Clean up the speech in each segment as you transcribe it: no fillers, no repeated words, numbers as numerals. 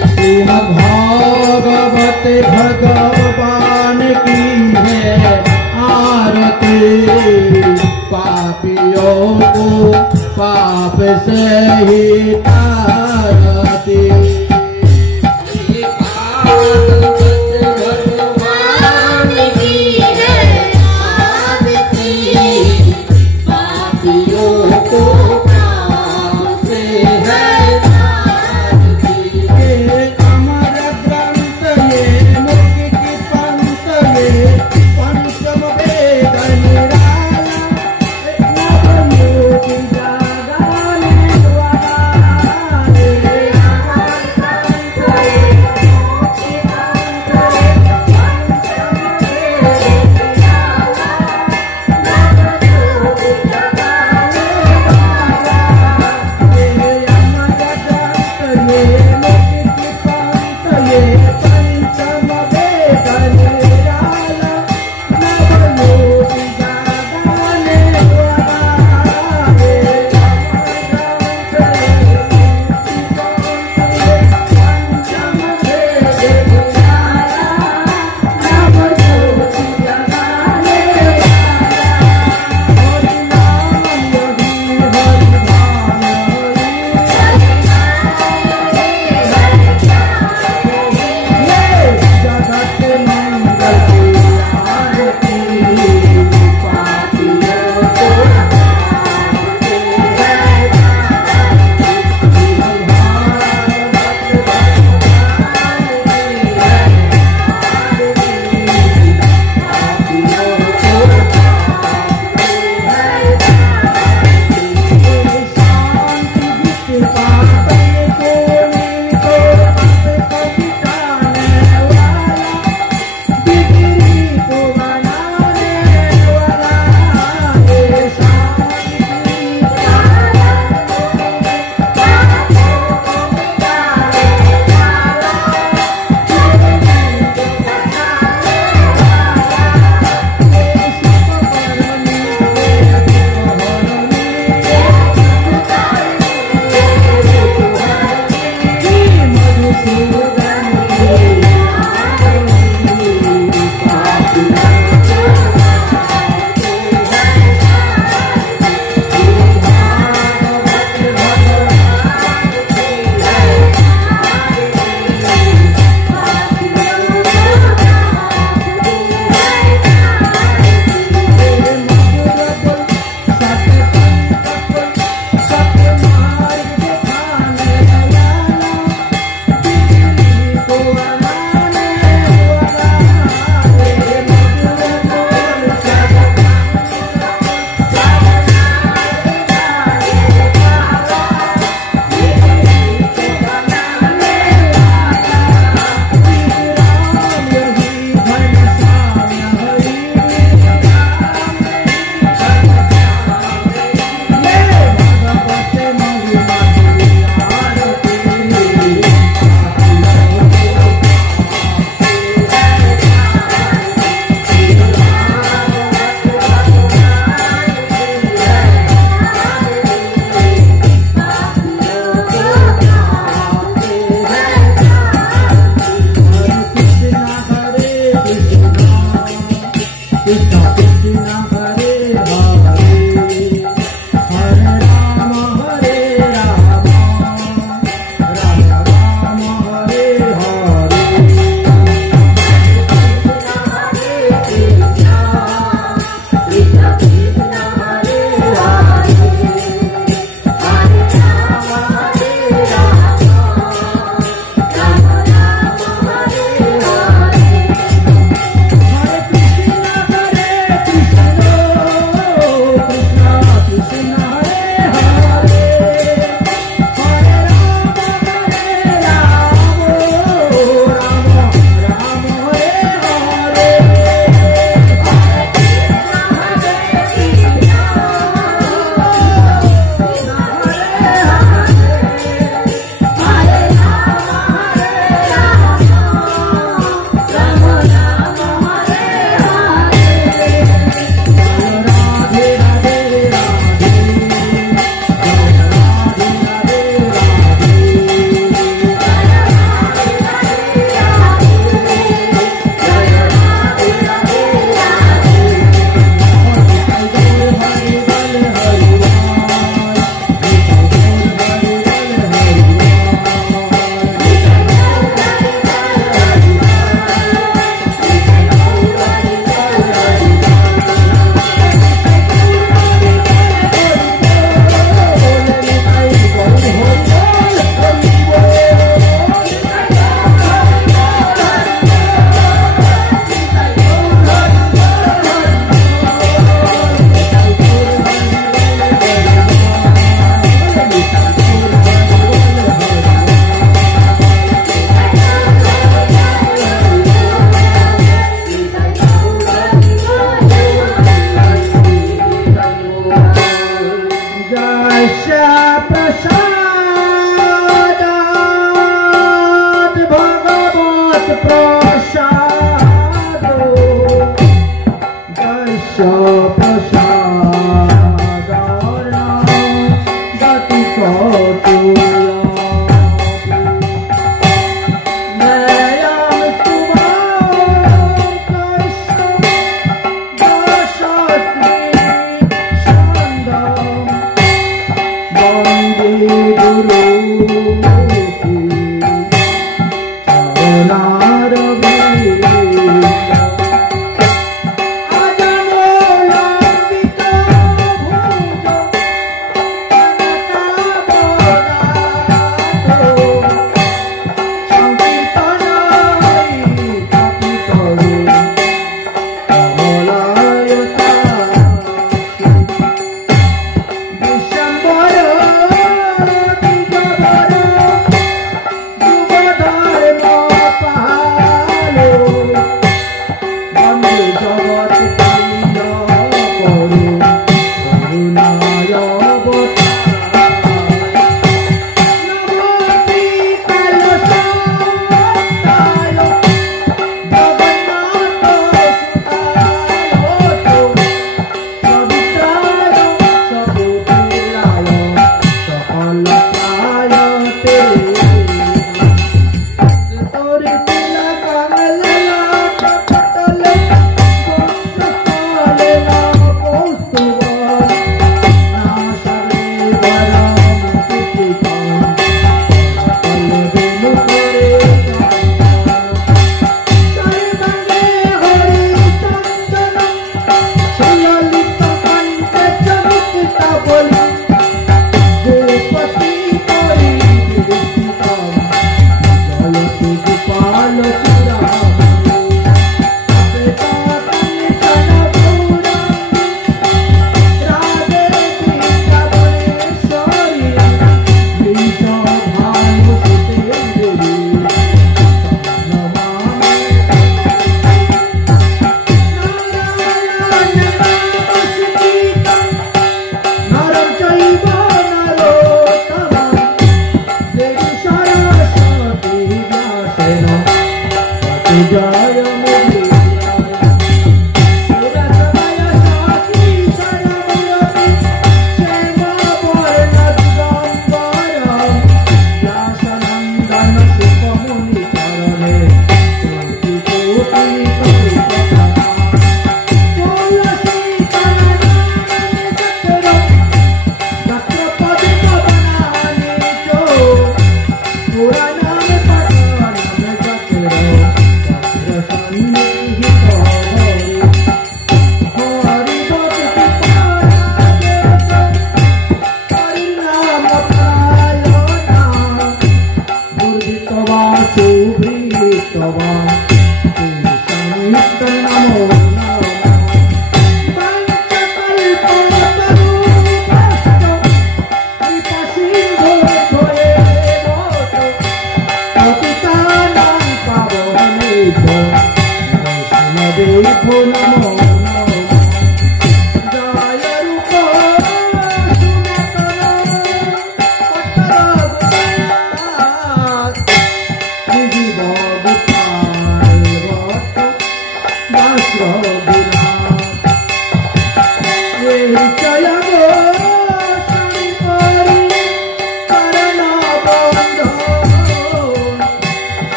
श्रीमद्भागवत भगवान की है आरती, पापियों को पाप से ही तारती। भगवान की है आरती, पापियों को पाप से है तारती। ये अमर ग्रंथ ये मुक्ति की पंथ ये पंचम वेद निराला, नवयुग जागाने वाले।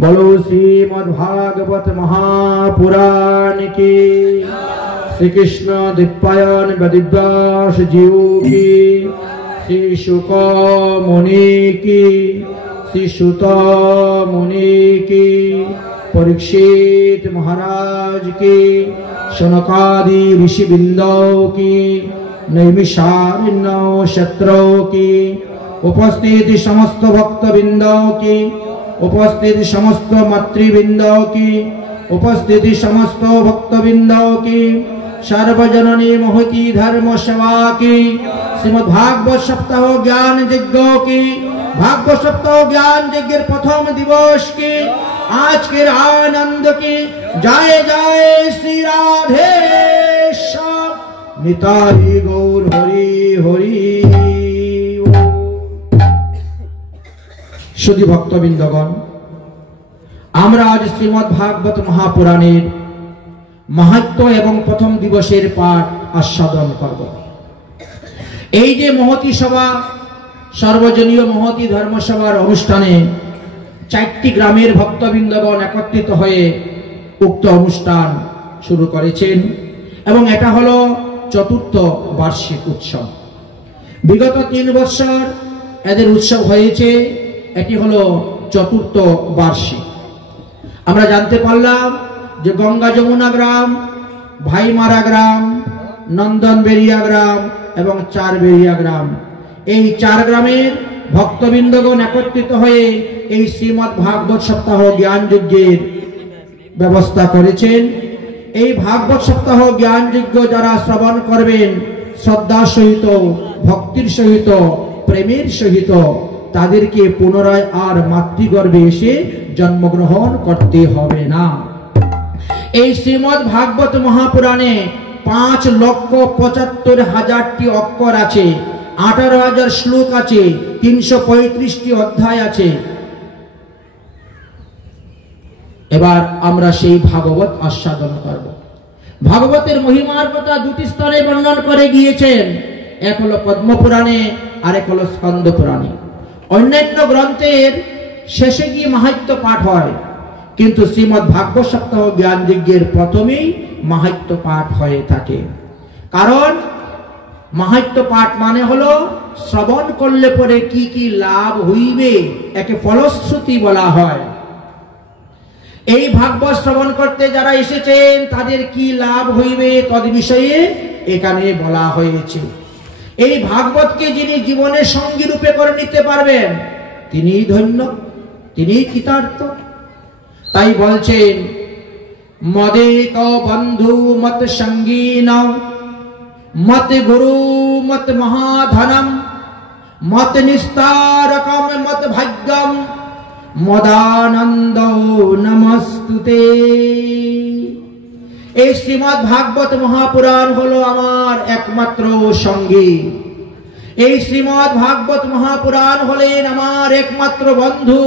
बोलो श्रीमद्भागवत महापुराण की श्री कृष्ण दिव्यायन वेदव्यास जीव की, श्री शुक मुनि की, श्री सुत मुनि की, परीक्षित महाराज की, शनकादि ऋषि बिंदों की, नैमिषारण्य क्षत्रों की, उपस्थित समस्त भक्त बिंदों की, उपस्थित समस्त मातृबिंदों की, उपस्थित समस्त भक्त बिंदों की, सर्वजननी महती धर्म सेवा की, श्रीमद्भागवत सप्ताह ज्ञान यज्ञों की, भागवत सप्ताह ज्ञान यज्ञ प्रथम दिवस की, आज के आनंद की, जय जय श्री राधे श्याम निताई गौर हरि हरि। शुद्धि भक्तबिंदगण, আমরা আজ শ্রীমদ্ ভাগবত মহাপুরাণের মাহাত্ম্য এবং প্রথম দিবসের পাঠ আস্বাদন করব। এই যে মহতী সভা, সর্বজনীয় মহতী ধর্মসভার অনুষ্ঠানে 4টি গ্রামের ভক্তবৃন্দগণ একত্রিত হয়ে উক্ত অনুষ্ঠান শুরু করেছেন এবং এটা হলো চতুর্থ বার্ষিক উৎসব। বিগত 3 বছর এদের উৎসব হয়েছে, এটি হলো চতুর্থ বার্ষিক। আমরা জানতে পারলাম যে গঙ্গা যমুনা গ্রাম, ভাইমারা গ্রাম, নন্দনবেরিয়া গ্রাম এবং চারবেরিয়া গ্রাম, এই 4 গ্রামের ভক্তবৃন্দগণ একত্রিত হয়ে এই শ্রীমদ্ ভাগবত সপ্তাহ জ্ঞান যজ্ঞের ব্যবস্থা করেছেন। এই ভাগবত সপ্তাহ জ্ঞান যজ্ঞ যারা শ্রবণ করবেন শ্রদ্ধার সহিত, ভক্তির সহিত, প্রেমের সহিত, তাদেরকে পুনরায় আর মাতৃগর্ভে এসে জন্মগ্রহণ করতে হবে না। এই শ্রীমদ্ ভাগবত মহাপুরাণে 5,75,000টি অক্ষর আছে, 18,000 শ্লোক আছে, 335টি অধ্যায় আছে। এবার আমরা সেই ভাগবত আস্বাদন করব। ভাগবতের মহিমার কথা 2টি স্তরে বর্ণনা করে গিয়েছেন, এক হলো পদ্মপুরাণে আর এক হলো স্কন্দ পুরাণে। অন্যান্য গ্রন্থের শেষে গিয়ে মাহাত্ম্য পাঠ হয়, কিন্তু শ্রীমদ্ ভাগবত সপ্তাহ জ্ঞান যজ্ঞের প্রথমেই মাহাত্ম্য পাঠ হয়ে থাকে। কারণ মাহাত্ম্য পাঠ মানে হলো শ্রবণ করলে পরে কি কি লাভ হইবে, একে ফলশ্রুতি বলা হয়। এই ভাগবত শ্রবণ করতে যারা এসেছেন তাদের কি লাভ হইবে তদ বিষয়ে এখানে বলা হয়েছে। এই ভাগবতকে যিনি জীবনের সঙ্গী রূপে করে নিতে পারবেন তিনিই ধন্য, তিনিই কৃতার্থ। তাই বলছেন, মদেক বন্ধু মত সঙ্গী নাও, মত গুরু মত মহাধনম, মত নিস্তারকম মত ভাগ্যম, মদানন্দ নমস্তুতে। এই শ্রীমদ্ ভাগবত মহাপুরাণ হলো আমার একমাত্র সঙ্গী। এই শ্রীমদ্ ভাগবত মহাপুরাণ হলেন আমার একমাত্র বন্ধু।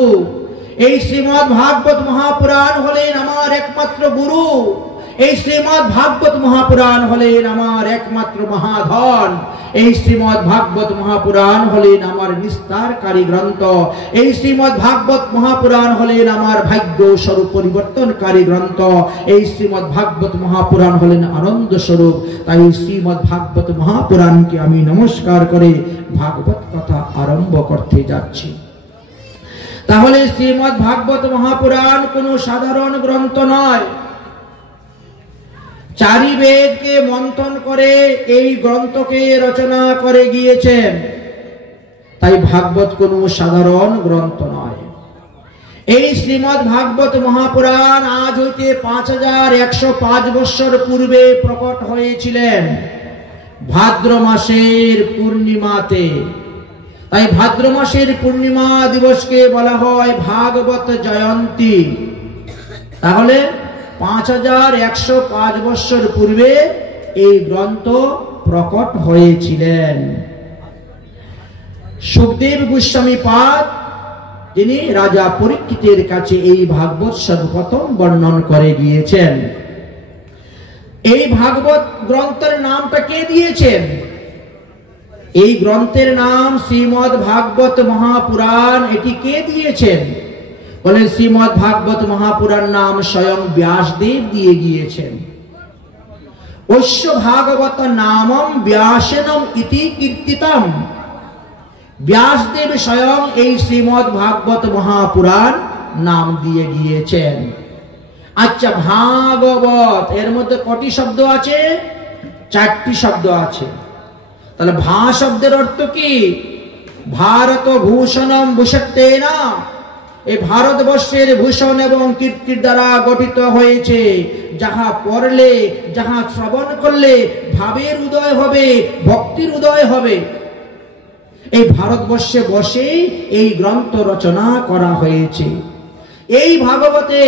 এই শ্রীমদ্ ভাগবত মহাপুরাণ হলেন আমার একমাত্র গুরু। এই শ্রীমদ্ ভাগবত মহাপুরাণ হলেন আমার একমাত্র মহাধন। এই শ্রীমদ্ ভাগবত মহাপুরাণ হলেন আমার নিস্তারকারী গ্রন্থ। এই শ্রীমদ্ ভাগবত মহাপুরাণ হলেন আমার ভাগ্য স্বরূপ পরিবর্তনকারী গ্রন্থ। এই শ্রীমদ্ ভাগবত মহাপুরাণ হলেন আনন্দ স্বরূপ। তাই শ্রীমদ্ ভাগবত মহাপুরাণকে আমি নমস্কার করে ভাগবত কথা আরম্ভ করতে যাচ্ছি। তাহলে শ্রীমদ্ ভাগবত মহাপুরাণ কোনো সাধারণ গ্রন্থ নয়। 4 বেদকে মন্থন করে এই গ্রন্থকে রচনা করে গিয়েছেন। তাই ভাগবত কোনো সাধারণ গ্রন্থ নয়। এই শ্রীমদ্ ভাগবত মহাপুরাণ আজ হইতে 5105 বছর পূর্বে প্রকট হয়েছিলেন ভাদ্র মাসের পূর্ণিমাতে। তাই ভাদ্র মাসের পূর্ণিমা দিবসকে বলা হয় ভাগবত জয়ন্তী। তাহলে 5105 বছর পূর্বে এই গ্রন্থ প্রকট হয়েছিলেন। সুখদেব গোস্বামী পাদ তিনি রাজা পরীক্ষিতের কাছে এই ভাগবত সর্বপ্রথম বর্ণন করে গিয়েছেন। এই ভাগবত গ্রন্থের নামটা কে দিয়েছেন? এই গ্রন্থের নাম শ্রীমদ্ ভাগবত মহাপুরাণ। এটি কে দিয়েছেন? বলেন শ্রীমদ্ ভাগবত মহাপুরাণ নাম স্বয়ং ব্যাসদেব দিয়ে গিয়েছেন। অস্য ভাগবত নামম ব্যাসেনম ইতি কীর্তিতম। ব্যাসদেব স্বয়ং এই শ্রীমদ্ ভাগবত মহাপুরাণ নাম দিয়ে গিয়েছেন। আচ্ছা, ভাগবত এর মধ্যে কটি শব্দ আছে? 4টি শব্দ আছে। তাহলে ভা শব্দের অর্থ কি? ভারত ভূষণম ভূষত্বেনা, এই ভারতবর্ষের ভূষণ এবং কীর্তির দ্বারা গঠিত হয়েছে। যাহা পড়লে, যাহা শ্রবণ করলে ভাবের উদয় হবে, ভক্তির উদয় হবে। এই ভারতবর্ষে বসে এই গ্রন্থ রচনা করা হয়েছে। এই ভাগবতে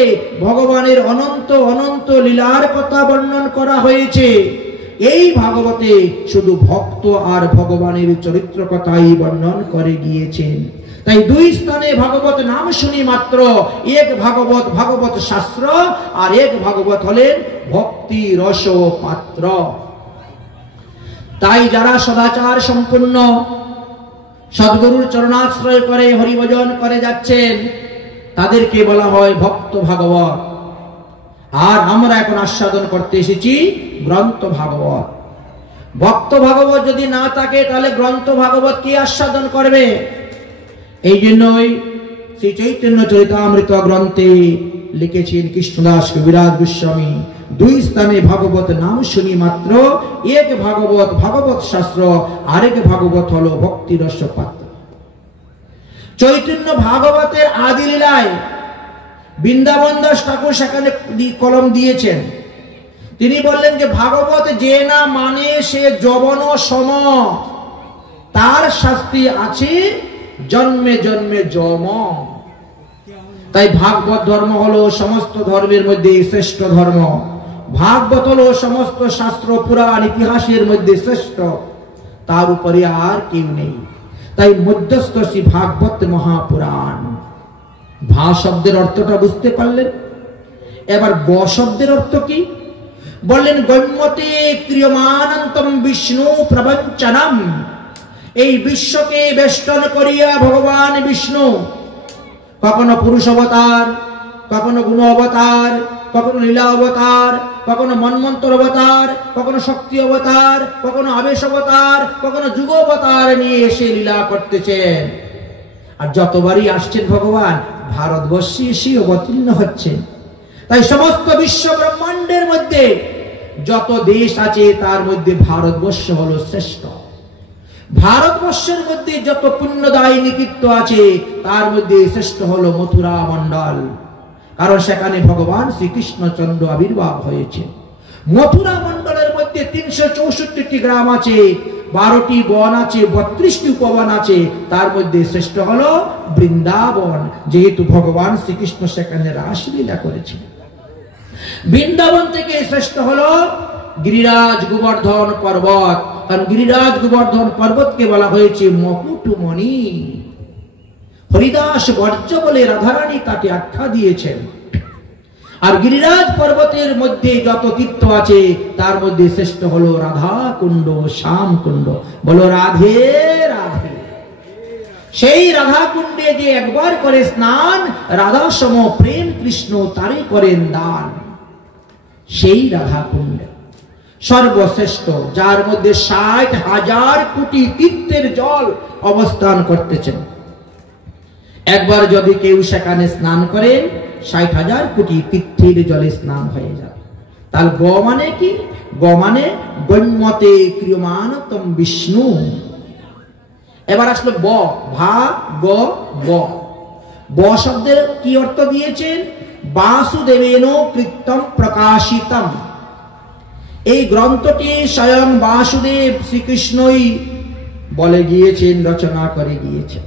ভগবানের অনন্ত অনন্ত লীলার কথা বর্ণন করা হয়েছে। এই ভাগবতে শুধু ভক্ত আর ভগবানের চরিত্র কথাই বর্ণন করে গিয়েছেন। তাই 2 স্থানে ভাগবত নাম শুনি মাত্র এক ভাগবত ভাগবত শাস্ত্র, আর এক ভাগবত হলেন ভক্তি রস পাত্র। তাই যারা সদাচার সম্পূর্ণ সদ্গুরুর চরণাশ্রয় করে হরিভজন করে যাচ্ছেন, তাদেরকে বলা হয় ভক্ত ভাগবত। আর আমরা এখন আস্বাদন করতে এসেছি গ্রন্থ ভাগবত। ভক্ত ভাগবত যদি না থাকে, তাহলে গ্রন্থ ভাগবত কি আস্বাদন করবে? এই জন্যই শ্রী চৈতন্য চরিতামৃত গ্রন্থে লিখেছেন কৃষ্ণদাস কবিরাজ গোস্বামী, 2 স্থানে ভাগবত নাম শুনি মাত্র এক ভাগবত ভাগবত শাস্ত্র, আরেক ভাগবত হলো ভক্তি রস পাত্র। চৈতন্য ভাগবতের আদি লীলায় বৃন্দাবন দাস ঠাকুর সেখানে কলম দিয়েছেন। তিনি বললেন যে ভাগবত যে না মানে সে যবন সম, তার শাস্তি আছে জন্মে জন্মে যম। তাই ভাগবত ধর্ম হলো সমস্ত ধর্মের মধ্যে শ্রেষ্ঠ ধর্ম। ভাগবত হলো সমস্ত শাস্ত্র পুরাণ ইতিহাসের মধ্যে শ্রেষ্ঠ, তার উপরে আর কেউ নেই। তাই মধ্যস্থ শ্রী ভাগবত মহাপুরাণ। ভা শব্দের অর্থটা বুঝতে পারলেন? এবার ব শব্দের অর্থ কি? বললেন গম্যতে ক্রিয়মানন্তম বিষ্ণু প্রবঞ্চনম। এই বিশ্বকে বেষ্টন করিয়া ভগবান বিষ্ণু কখনো পুরুষ অবতার, কখনো গুণ অবতার, কখনো লীলা অবতার, কখনো মন্মন্তর অবতার, কখনো শক্তি অবতার, কখনো আবেশ অবতার, কখনো যুগ অবতার নিয়ে এসে লীলা করতেছেন। আর যতবারই আসছেন ভগবান ভারতবর্ষে এসে অবতীর্ণ হচ্ছেন। তাই সমস্ত বিশ্ব ব্রহ্মাণ্ডের মধ্যে যত দেশ আছে তার মধ্যে ভারতবর্ষ হলো শ্রেষ্ঠ। ভারতবর্ষের মধ্যে যত পুণ্যদায়ী নিকৃত্য আছে তার মধ্যে শ্রেষ্ঠ হলো মথুরা মণ্ডল, কারণ সেখানে ভগবান শ্রীকৃষ্ণচন্দ্র আবির্ভাব হয়েছে। মথুরা মণ্ডলের মধ্যে 364টি গ্রাম আছে, 12টি বন আছে, 32টি উপবন আছে, তার মধ্যে শ্রেষ্ঠ হলো বৃন্দাবন, যেহেতু ভগবান শ্রীকৃষ্ণ সেখানে রাসলীলা করেছেন। বৃন্দাবন থেকে শ্রেষ্ঠ হলো গিরিরাজ গোবর্ধন পর্বত, কারণ গিরিরাজ গোবর্ধন পর্বতকে বলা হয়েছে মকুটমণি। হরিদাস বর্জ্য বলে রাধারানী তাকে আখ্যা দিয়েছেন। আর গিরিরাজ পর্বতের মধ্যে যত তীর্থ আছে তার মধ্যে শ্রেষ্ঠ হলো রাধা কুণ্ড, শ্যাম কুণ্ড। বলো রাধে রাধে। সেই রাধা কুণ্ডে যে একবার করে স্নান, রাধা সম প্রেম কৃষ্ণ তারে করেন দান। সেই রাধা কুণ্ড সর্বশ্রেষ্ঠ, যার মধ্যে 60,000 কোটি তীর্থের জল অবস্থান করতেছেন। একবার যদি কেউ সেখানে স্নান করেন 60,000 কোটি তীর্থের জলে স্নান হয়ে যাবে। তার গ মানে কি? গ মানে গণ্যতে ক্রিয়মানতম বিষ্ণু। এবার আসলো ব, ভা গ ব। ব শব্দের কি অর্থ দিয়েছেন? বাসুদেবেন কৃত্যম প্রকাশিতম। এই গ্রন্থটি স্বয়ং বাসুদেব শ্রীকৃষ্ণই বলে গিয়েছেন, রচনা করে গিয়েছেন।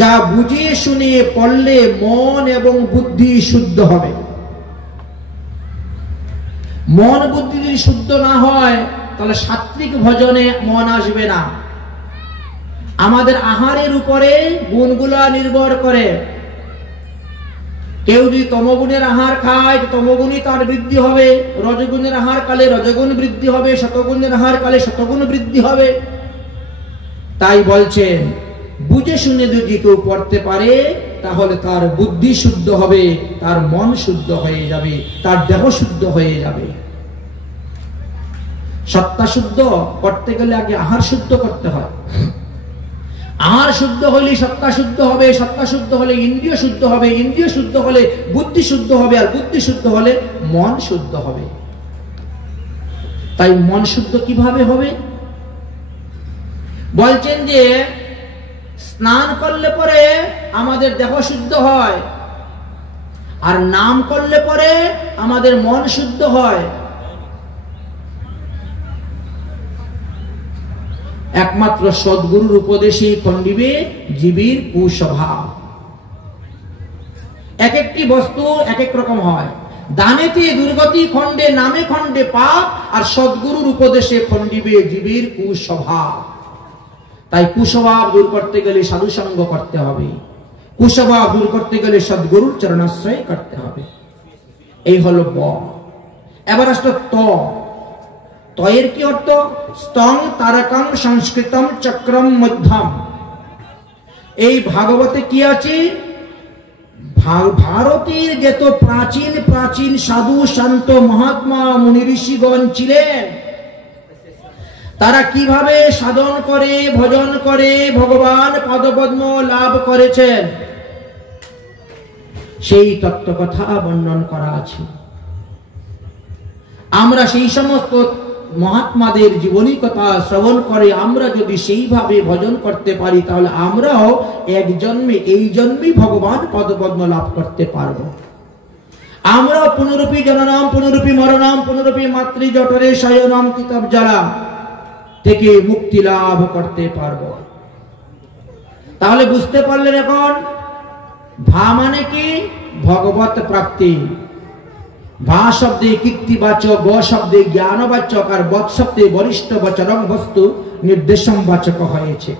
যা বুঝিয়ে শুনে পড়লে মন এবং বুদ্ধি শুদ্ধ হবে। মন বুদ্ধি যদি শুদ্ধ না হয় তাহলে সাত্বিক ভজনে মন আসবে না। আমাদের আহারের উপরে গুণগুলা নির্ভর করে। কেউ যদি তমগুণের আহার খায় তমগুণই তার বৃদ্ধি হবে, রজগুণের আহার কালে রজগুণ বৃদ্ধি হবে, শতগুণের আহার কালে শতগুণ বৃদ্ধি হবে। তাই বলছেন বুঝে শুনে যদি কেউ পড়তে পারে তাহলে তার বুদ্ধি শুদ্ধ হবে, তার মন শুদ্ধ হয়ে যাবে, তার দেহ শুদ্ধ হয়ে যাবে। সত্তা শুদ্ধ করতে গেলে আগে আহার শুদ্ধ করতে হয়। আহার শুদ্ধ হলে সত্তা শুদ্ধ হবে, সত্তা শুদ্ধ হলে ইন্দ্রিয় শুদ্ধ হবে, ইন্দ্রিয় শুদ্ধ হলে বুদ্ধি শুদ্ধ হবে, আর বুদ্ধি শুদ্ধ হলে মন শুদ্ধ হবে। তাই মন শুদ্ধ কিভাবে হবে? বলছেন যে স্নান করলে পরে আমাদের দেহ শুদ্ধ হয়, আর নাম করলে পরে আমাদের মন শুদ্ধ হয়। একমাত্র সদ্গুরুর উপদেশে খণ্ডিবে জীবের কুস্বভাব। এক একটি বস্তু এক এক রকম হয়। দানেতে দুর্গতি খণ্ডে, নামে খণ্ডে পাপ, আর সদ্গুরুর উপদেশে খণ্ডিবে জীবের কুস্বভাব। তাই কুস্বভাব দূর করতে গেলে সাধু সঙ্গ করতে হবে, কুস্বভাব দূর করতে গেলে সদ্গুরুর চরণাশ্রয় করতে হবে। এই হলো ব। এবার আসলো ত। তয়ের কি অর্থ? স্তং তারকং সংস্কৃতম চক্রম মধ্যম। এই ভাগবতে কি আছে? ভারতের যত প্রাচীন প্রাচীন সাধু সন্ত মহাত্মা মুনি ঋষিগণ ছিলেন, তারা কিভাবে সাধন করে ভজন করে ভগবান পদপদ্ম লাভ করেছেন, সেই তত্ত্ব কথা বর্ণন করা আছে। আমরা সেই সমস্ত মহাত্মাদের জীবনী কথা শ্রবণ করে আমরা যদি সেইভাবে ভজন করতে পারি, তাহলে আমরাও এক জন্মে, এই জন্মেই ভগবান পদপদ্ম লাভ করতে পারবো। আমরাও পুনরূপী জননাম, পুনরূপী মরণাম, পুনরূপী মাতৃ জঠরে শয়নম কিতাব জ্বালা থেকে মুক্তি লাভ করতে পারবো। তাহলে বুঝতে পারলেন এখন ভা মানে কি? ভগবত প্রাপ্তি। ভা শব্দে কীর্তিবাচক, গ শব্দে জ্ঞানবাচক, আর বৎ শব্দে বরিষ্ঠ বচনং বস্তু নির্দেশম বাচক হয়েছে।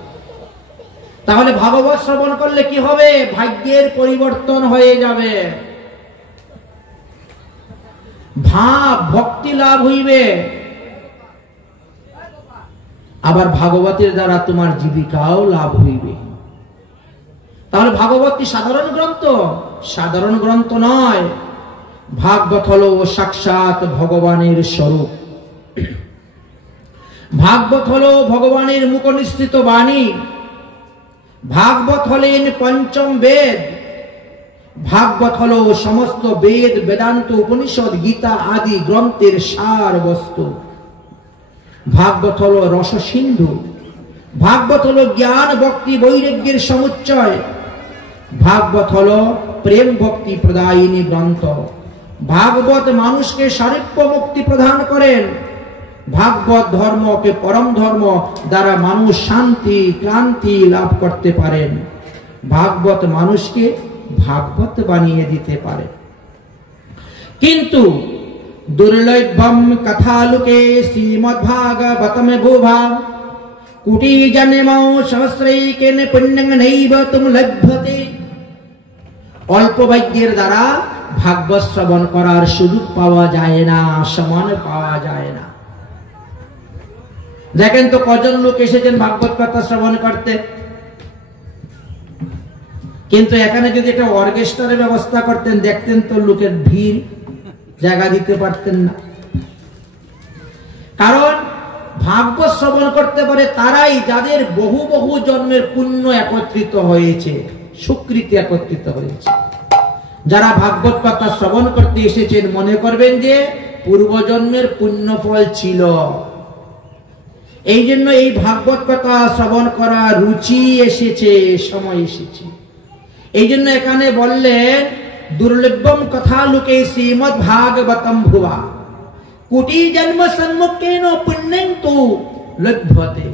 তাহলে ভাগবত শ্রবণ করলে কি হবে? ভাগ্যের পরিবর্তন হয়ে যাবে। ভাব ভক্তি লাভ হইবে, আবার ভাগবতের দ্বারা তোমার জীবিকাও লাভ হইবে। তাহলে ভাগবত কি সাধারণ গ্রন্থ? সাধারণ গ্রন্থ নয়। ভাগবত হলো সাক্ষাৎ ভগবানের স্বরূপ। ভাগবত হলো ভগবানের মুখনিসৃত বাণী। ভাগবত হলেন পঞ্চম বেদ। ভাগবত হলো সমস্ত বেদ, বেদান্ত, উপনিষদ, গীতা আদি গ্রন্থের সার বস্তু। ভাগবত হলো রস সিন্ধু। ভাগবত হলো জ্ঞান ভক্তি বৈরাগ্যের সমুচ্চয়। ভাগবত হলো প্রেম ভক্তি প্রদায়িনী গ্রন্থ। ভাগবত মানুষকে সারূপ্য মুক্তি প্রদান করেন। ভাগবত ধর্মকে পরম ধর্ম দ্বারা মানুষ শান্তি ক্লান্তি লাভ করতে পারেন। ভাগবত মানুষকে ভাগবত বানিয়ে দিতে পারে। কিন্তু দুর্লভম কথালুকে শ্রীমদ্ভাগবতম ভূভা কুটি জন্মৌ সহস্রৈকেন পুণ্যং নৈব তুম লভ্যতে। অল্প ভাগ্যের দ্বারা ভাগবত শ্রবণ করার সুযোগ পাওয়া যায় না, সমান পাওয়া যায় না। দেখেন তো কজন লোক এসেছেন ভাগবত কথা শ্রবণ করতে, কিন্তু এখানে যদি একটা অর্কেস্ট্রার ব্যবস্থা করতেন, দেখতেন তো লোকের ভিড়, জায়গা দিতে পারতেন না। কারণ ভাগবত শ্রবণ করতে পারে তারাই যাদের বহু বহু জন্মের পুণ্য একত্রিত হয়েছে, সুকৃতি একত্রিত হয়েছে। যারা ভাগবত কথা শ্রবণ করতে এসেছেন মনে করবেন যে পূর্বজন্মের পুণ্য ফল ছিল। এই জন্য এই ভাগবত কথা শ্রবণ করা রুচি এসেছে, সময় এসেছে। এই জন্য এখানে বললেন দুর্লভম কথা লোকে শ্রীমদ ভাগবতম ভুবা কোটি জন্ম সম্মুখেন পুণ্যং তু লভ্যতে।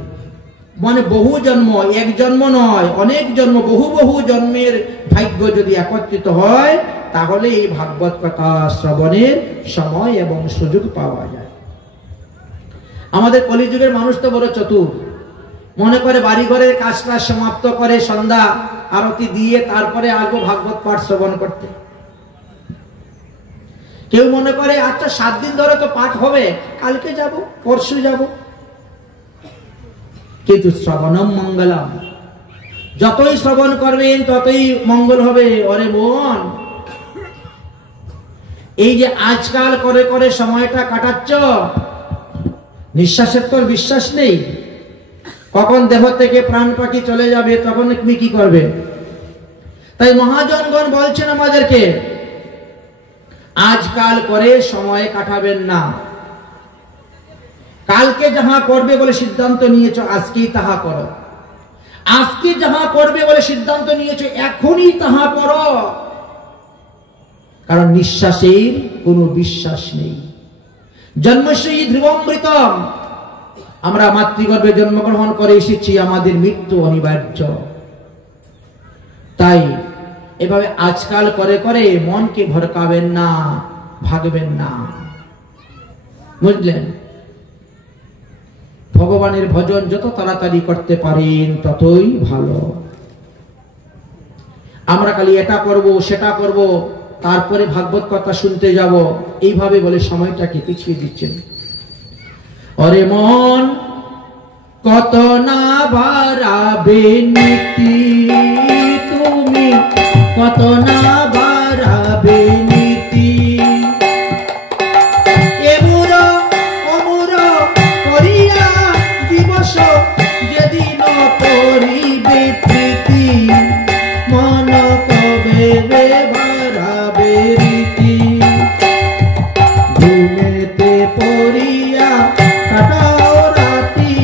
মানে বহু জন্ম, এক জন্ম নয়, অনেক জন্ম, বহু বহু জন্মের ভাগ্য যদি একত্রিত হয়, তাহলে এই ভাগবত কথা শ্রবণের সময় এবং সুযোগ পাওয়া যায়। আমাদের কলিযুগের মানুষ তো বড় চতুর, মনে করে বাড়ি ঘরের কাজটা সমাপ্ত করে সন্ধ্যা আরতি দিয়ে তারপরে আসবো ভাগবত পাঠ শ্রবণ করতে। কেউ মনে করে আচ্ছা 7 দিন ধরে তো পাঠ হবে, কালকে যাব, পরশু যাব। কিন্তু শ্রবণম মঙ্গলম, যতই শ্রবণ করবেন ততই মঙ্গল হবে। ওরে বোন, এই যে আজকাল করে করে সময়টা কাটাচ্ছ, নিঃশ্বাসের তোর বিশ্বাস নেই, কখন দেহ থেকে প্রাণ পাখি চলে যাবে তখন তুমি কি করবে? তাই মহাজনগণ বলছেন আমাদেরকে, আজকাল করে সময় কাটাবেন না, কালকে যাহা করবে বলে সিদ্ধান্ত নিয়েছো আজকেই তাহা করো, আজকে যাহা করবে বলে সিদ্ধান্ত নিয়েছো এখনই তাহা করো। কারণ নিঃশ্বাসের কোনো বিশ্বাস নেই। জন্মশ্রী ধ্রুবমৃতম, আমরা মাতৃগর্ভে জন্মগ্রহণ করে এসেছি, আমাদের মৃত্যু অনিবার্য। তাই এভাবে আজকাল করে করে মনকে ভরকাবেন না, ভাগবেন না, বুঝলেন? ভগবানের ভজন যত তাড়াতাড়ি করতে পারেন ততই ভালো। আমরা খালি এটা করব সেটা করব, তারপরে ভাগবত কথা শুনতে যাব, এইভাবে বলে সময়টাকে পিছিয়ে দিচ্ছেন। অরে মন কত না বাড়াবে নীতি, তুমি কত না বাড়াবে নীতি, এমুর অমুর করিয়া দিবস যেদিন করিবে প্রীতি, মন কবে বাড়াবে রীতি, ঘুমেতে পড়িয়া কাটাও রাতি,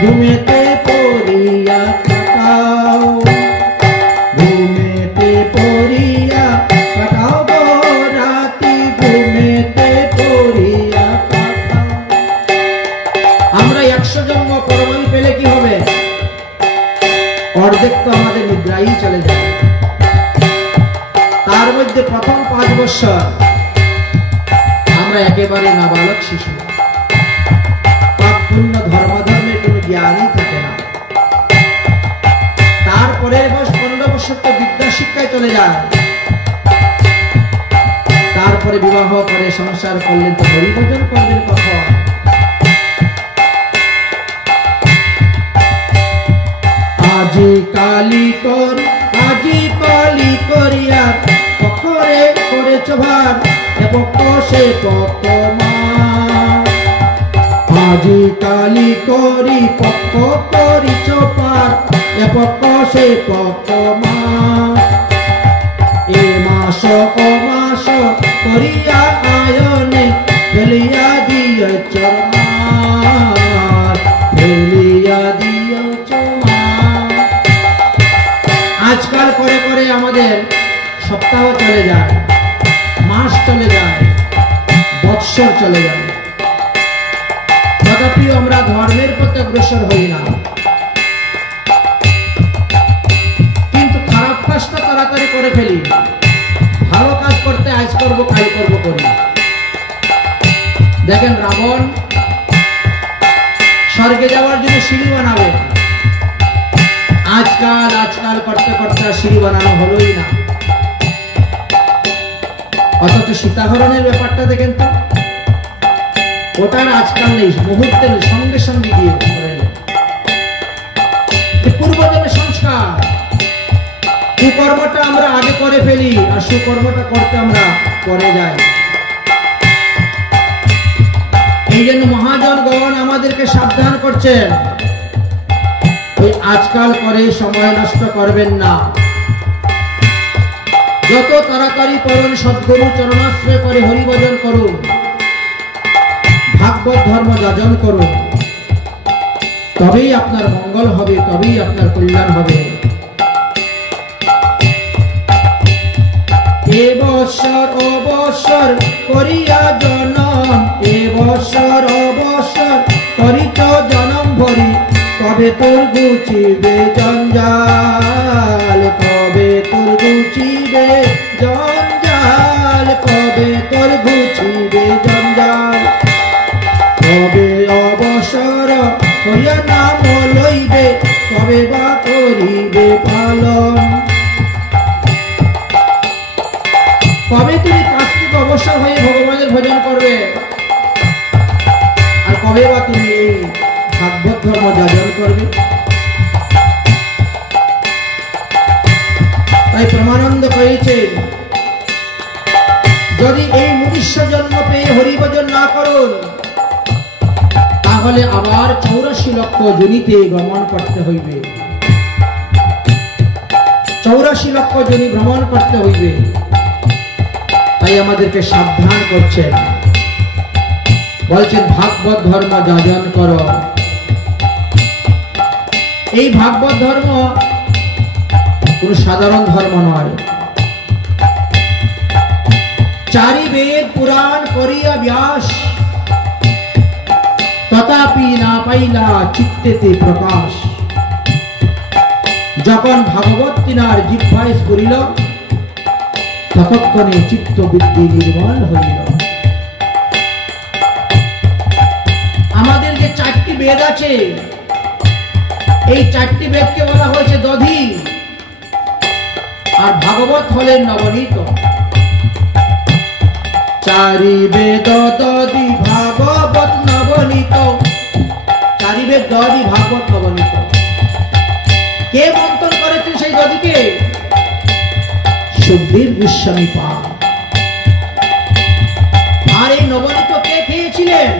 ঘুমেতে পড়িয়া কাটাও, ঘুমেতে পড়িয়া কাটাও রাতি, ঘুমেতে পড়িয়া কাটাও। আমরা 100 জন্ম পরমাণ পেলে কি হবে? অর্ধেক তো আমাদের নিদ্রাই চলে যায়। তার মধ্যে প্রথম 5 বছর আমরা একেবারে নাবালক শিশু, পাপ পুণ্য ধর্মাধর্মের কোনো জ্ঞানই থাকে না। তারপরের বয়স 15 বছর তো বিদ্যা শিক্ষায় চলে যায়। তারপরে বিবাহ করে সংসার করলেন, তো হরিভজন করবেন কখন? আজি কালি করিয়া পকরে করেছ ভার, এ পক্ষ সে পক্ষ মা, আজি কালি করি পক্ষ করিছ পার, এ পক্ষ সে পক্ষ মা, এ মাস ও মাস করিয়া আয়নে ফেলিয়া দিয়েছ মা, ফেলিয়া দিয়েছ মা। আজকাল করে করে আমাদের সপ্তাহ চলে যায়, মাস চলে যায়, বৎসর চলে যায়, তথাপি আমরা ধর্মের প্রতি অগ্রসর হই না। কিন্তু খারাপ কাজটা তাড়াতাড়ি করে ফেলি, ভালো কাজ করতে আজ করব কাল করব করি। দেখেন, রাবণ স্বর্গে যাওয়ার জন্য সিঁড়ি বানাবে, আজকাল করতে করতে সিঁড়ি বানানো হলোই না। অথচ সীতাহরণের ব্যাপারটা দেখেন তো, ওটার আজকাল নেই, মুহূর্তের সঙ্গে সঙ্গে গিয়ে পূর্বজন্মের সংস্কার। কুকর্মটা আমরা আগে করে ফেলি, আর সুকর্মটা করতে আমরা পরে যাই। এই জন্য মহাজনগণ আমাদেরকে সাবধান করছেন, ওই আজকাল করে সময় নষ্ট করবেন না। যত তাড়াতাড়ি পারেন সদ্গুরু চরণাশ্রয় করে হরিভজন করুন, ভাগবত ধর্ম যাজন করুন, তবেই আপনার মঙ্গল হবে, তবেই আপনার কল্যাণ হবে। এ বৎসর অবসর করিয়া জনম, এ বৎসর অবসর করিত জনম ভরি, কবে তোর গুছিবে জঞ্জাল, কবে তোর গুছিবে জঞ্জাল, কবে তোর গুছিবে জঞ্জাল, কবে অবসর হইয়া নাম লইবে, কবে বা করিবে পালন, কবে তুমি কাজ থেকে অবসর হয়ে ভগবানের ভজন করবে, আর কবে বা তুমি এই ভাগবত ধর্ম যাজন করবে। তাই প্রমানন্দ করেছে, যদি এই মনুষ্য জন্ম পেয়ে হরিভজন না করুন, তাহলে আবার 84 লক্ষ যোনিতে গমন করতে হইবে, 84 লক্ষ যোনি ভ্রমণ করতে হইবে। তাই আমাদেরকে সাবধান করছেন, বলছেন ভাগবত ধর্ম যাজন করো। এই ভাগবত ধর্ম কোন সাধারণ ধর্ম নয়। চারি বেদ পুরাণ করিয়া ব্যাস, তথাপি না পাইলা চিত্তেতে প্রকাশ। যখন ভাগবত তিনার জিহ্বায় স্ফুরিল, ততক্ষণে চিত্ত বুদ্ধি নির্মল হইল। আমাদের যে 4টি বেদ আছে, এই 4টি বেদকে বলা হয়েছে দধি, আর ভাগবত হলেন নবনীত। চারি বেদ দধি ভাগবত নবনীত, চারি বেদ দধি ভাগবত নবনীত। কে মন্থন করেছেন সেই দধিকে? সুখদেব গোস্বামী পাদ। আর এই নবনীত কে খেয়েছিলেন?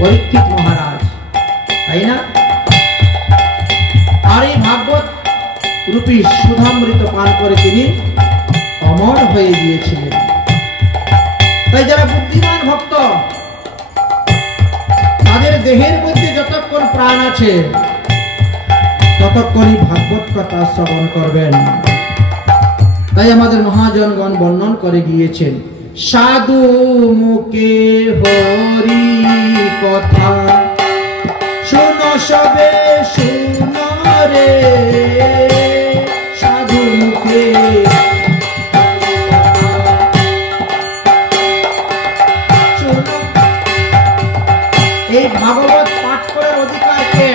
পরীক্ষিত মহারাজ, তাই না? আর এই ভাগবত রূপী সুধামৃত পান করে তিনি অমর হয়ে গিয়েছিলেন। তাই যারা বুদ্ধিমান ভক্ত, তাদের দেহের মধ্যে যতক্ষণ প্রাণ আছে ততক্ষণই ভাগবত কথা শ্রবণ করবেন। তাই আমাদের মহাজনগণ বর্ণন করে গিয়েছেন, সাধু মুখে হরি কথা শুনো সবে শুনো রে, সাধু মুখে শুনো। এই ভাগবত পাঠ করার অধিকার কে?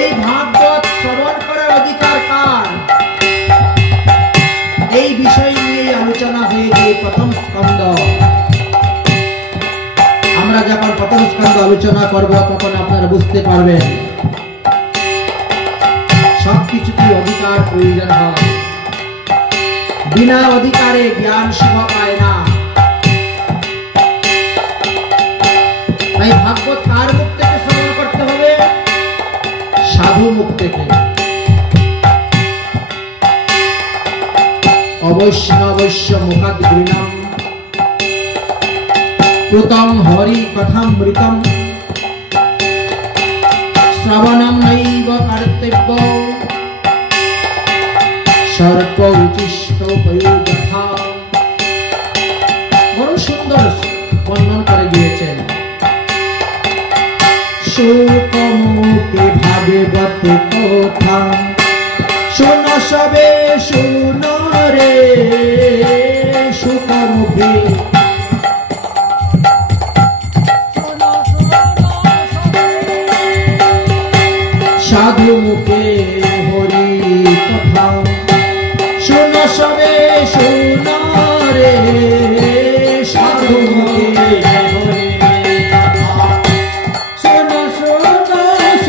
এই ভাগবত শ্রবণ করার অধিকার কার? এই বিষয় নিয়ে আলোচনা হয়েছে প্রথম স্কন্ধ। আমরা যখন প্রথম স্কন্ধ আলোচনা করব তখন আপনারা বুঝতে পারবেন সবকিছুতে অধিকার প্রয়োজন হয়। বিনা অধিকারে জ্ঞান শোভা পায় না। তাই ভাগবত কার মুখ থেকে শ্রবণ করতে হবে? সাধু মুখ থেকে। অবৈষ্ণবস্য মুখাদ গৃণম প্রতম হরি কথামৃতম শ্রবণম নৈব কর্তব্য সর্প উচিষ্ট পয়ুযথা। বড় সুন্দর বর্ণন করে গিয়েছেন। সুকমুখে ভাগবত কথা শুনো সবে শুনো রে, সুকমুখে সাধু মুখে হরি কথা শুনো সবে শুনো রে, সাধু মুখে হরি কথা শুনো শুনো সবে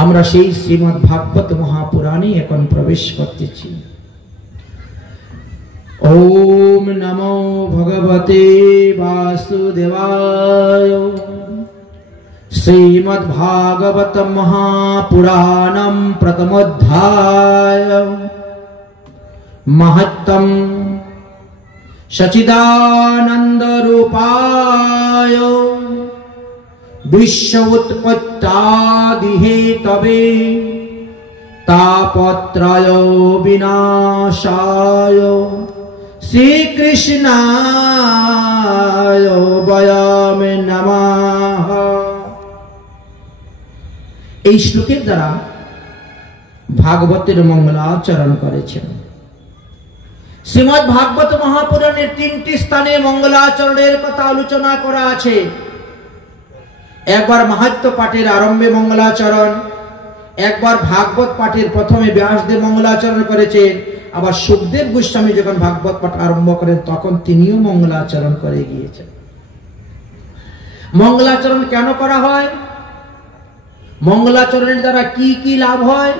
আমরা সেই শ্রীমদ্ ভাগবত মহাপুরাণে এখন প্রবেশ করতেছি। ওম নমো ভগবতে বাসুদেবায়। শ্রীমদ্ ভাগবত মহাপুরাণম প্রথমোধ্যায়। মহত্তম সচিদানন্দ রূপায় বিশ্ব উৎপত্তাদি হেতবে তাপত্রয় বিনাশায় শ্রীকৃষ্ণায় বয়ম নমঃ। এই শ্লোকের দ্বারা ভাগবতের মঙ্গলাচরণ করেছেন। শ্রীমদ্ ভাগবত মহাপুরাণের 3টি স্থানে মঙ্গলাচরণের কথা আলোচনা করা আছে। একবার মাহাত্ম্য পাঠের আরম্ভে মঙ্গলাচরণ, একবার ভাগবত পাঠের প্রথমে ব্যাসদেব মঙ্গলাচরণ করেছেন, আবার সুখদেব গোস্বামী যখন ভাগবত পাঠ আরম্ভ করেন তখন তিনিও মঙ্গলাচরণ করে গিয়েছেন। মঙ্গলাচরণ কেন করা হয়? মঙ্গলাচরণের দ্বারা কি কি লাভ হয়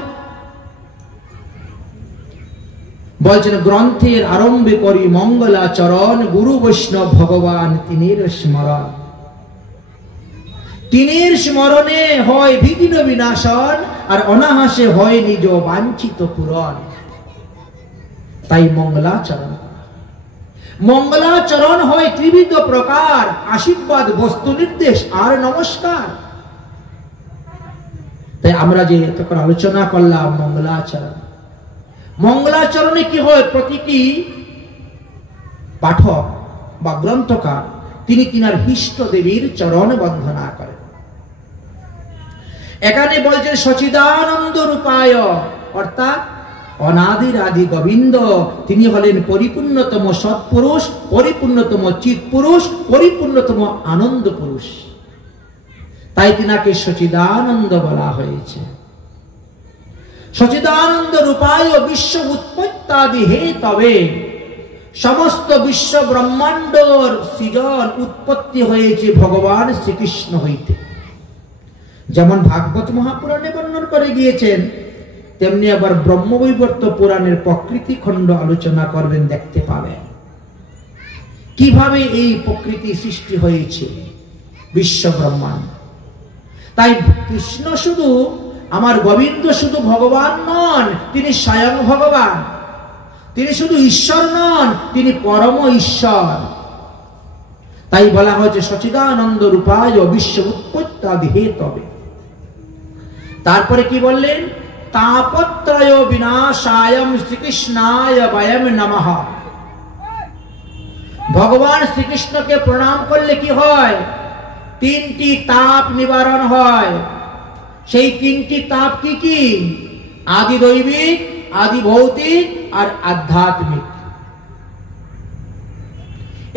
বলছেন, গ্রন্থের আরম্ভে করি মঙ্গলাচরণ, গুরু বৈষ্ণব ভগবান তিনের স্মরণ। তিনের স্মরণে হয় বিঘ্ন বিনাশন, আর অনাহাসে হয় নিজ বাঞ্ছিত পূরণ। তাই মঙ্গলাচরণ। মঙ্গলাচরণ হয় ত্রিবিধ প্রকার, আশীর্বাদ, বস্তু নির্দেশ আর নমস্কার। তাই আমরা যে এতক্ষণ আলোচনা করলাম মঙ্গলাচরণ, মঙ্গলাচরণে কি হয়? প্রতিটি পাঠক বা গ্রন্থকার তিনি তিনার ইষ্ট দেবীর চরণ বন্দনা করেন। এখানে বলছেন সচিদানন্দ রূপায়, অর্থাৎ অনাদির আদি গোবিন্দ, তিনি হলেন পরিপূর্ণতম সৎপুরুষ, পরিপূর্ণতম চিৎ পুরুষ, পরিপূর্ণতম আনন্দ পুরুষ। তাই তিনাকে সচিদানন্দ বলা হয়েছে। সচিদানন্দ রূপায় বিশ্ব উৎপত্তাদি হেতবে, সমস্ত বিশ্ব ব্রহ্মাণ্ডর সৃজন উৎপত্তি হয়েছে ভগবান শ্রীকৃষ্ণ হইতে। যেমন ভাগবত মহাপুরাণে বর্ণনা করে গিয়েছেন, তেমনি আবার ব্রহ্মবৈবর্ত পুরাণের প্রকৃতি খণ্ড আলোচনা করবেন, দেখতে পাবেন কিভাবে এই প্রকৃতি সৃষ্টি হয়েছে, বিশ্ব ব্রহ্মাণ্ড। তাই কৃষ্ণ শুধু, আমার গোবিন্দ শুধু ভগবান নন, তিনি স্বয়ং ভগবান। তিনি শুধু ঈশ্বর নন, তিনি পরম ঈশ্বর। তাই বলা হয়েছে সচিদানন্দ রূপায় বিশ্ব উৎপত্তাদি হেতবে। তারপরে কি বললেন? তাপত্রয় বিনাশায় শ্রীকৃষ্ণায় বয়ম নমঃ। ভগবান শ্রীকৃষ্ণকে প্রণাম করলে কি হয়? 3টি তাপ নিবারণ হয়। সেই 3টি তাপ কি কি? আদি দৈবিক, আদি ভৌতিক আর আধ্যাত্মিক।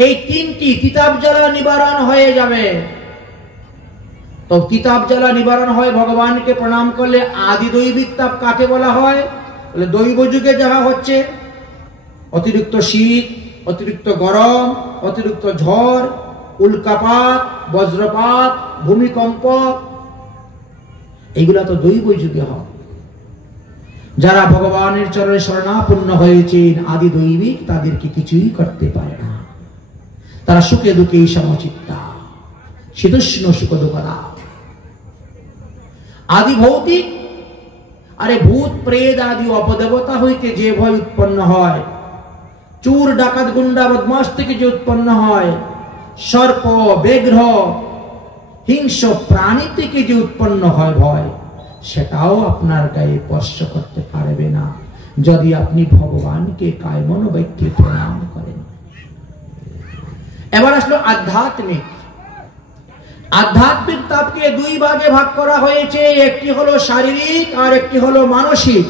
এই 3টি কিতাব জ্বালা নিবারণ হয়ে যাবে। তো কিতাব জ্বালা নিবারণ হয় ভগবানকে প্রণাম করলে। আদি দৈবিক তাপ কাকে বলা হয়? বলে দৈব যুগে যাহা হচ্ছে, অতিরিক্ত শীত, অতিরিক্ত গরম, অতিরিক্ত ঝড়, উল্কাপাত, বজ্রপাত, ভূমিকম্প, এগুলা তো দৈব যুগে হয়। যারা ভগবানের চরণে শরণাপন্ন হয়েছেন আদি দৈবিক, তাদেরকে কিছুই করতে পারে না। তারা সুখে দুঃখে সমচিত্তা, শীতোষ্ণ সুখ দুঃখদা। আদি ভৌতিক, আরে ভূত প্রেত আদি অপদেবতা হইতে যে ভয় উৎপন্ন হয়, চোর ডাকাত গুন্ডা বদমাশ থেকে যে উৎপন্ন হয়, সর্প ব্যাঘ্র হিংস্র প্রাণী থেকে যে উৎপন্ন হয় ভয়, সেটাও আপনার গায়ে স্পর্শ করতে পারবে না যদি আপনি ভগবানকে কায়মন বাক্যে প্রণাম করেন। এবার আসলো আধ্যাত্মিক। আধ্যাত্মিক তাপকে 2 ভাগে ভাগ করা হয়েছে, একটি হলো শারীরিক আর একটি হলো মানসিক।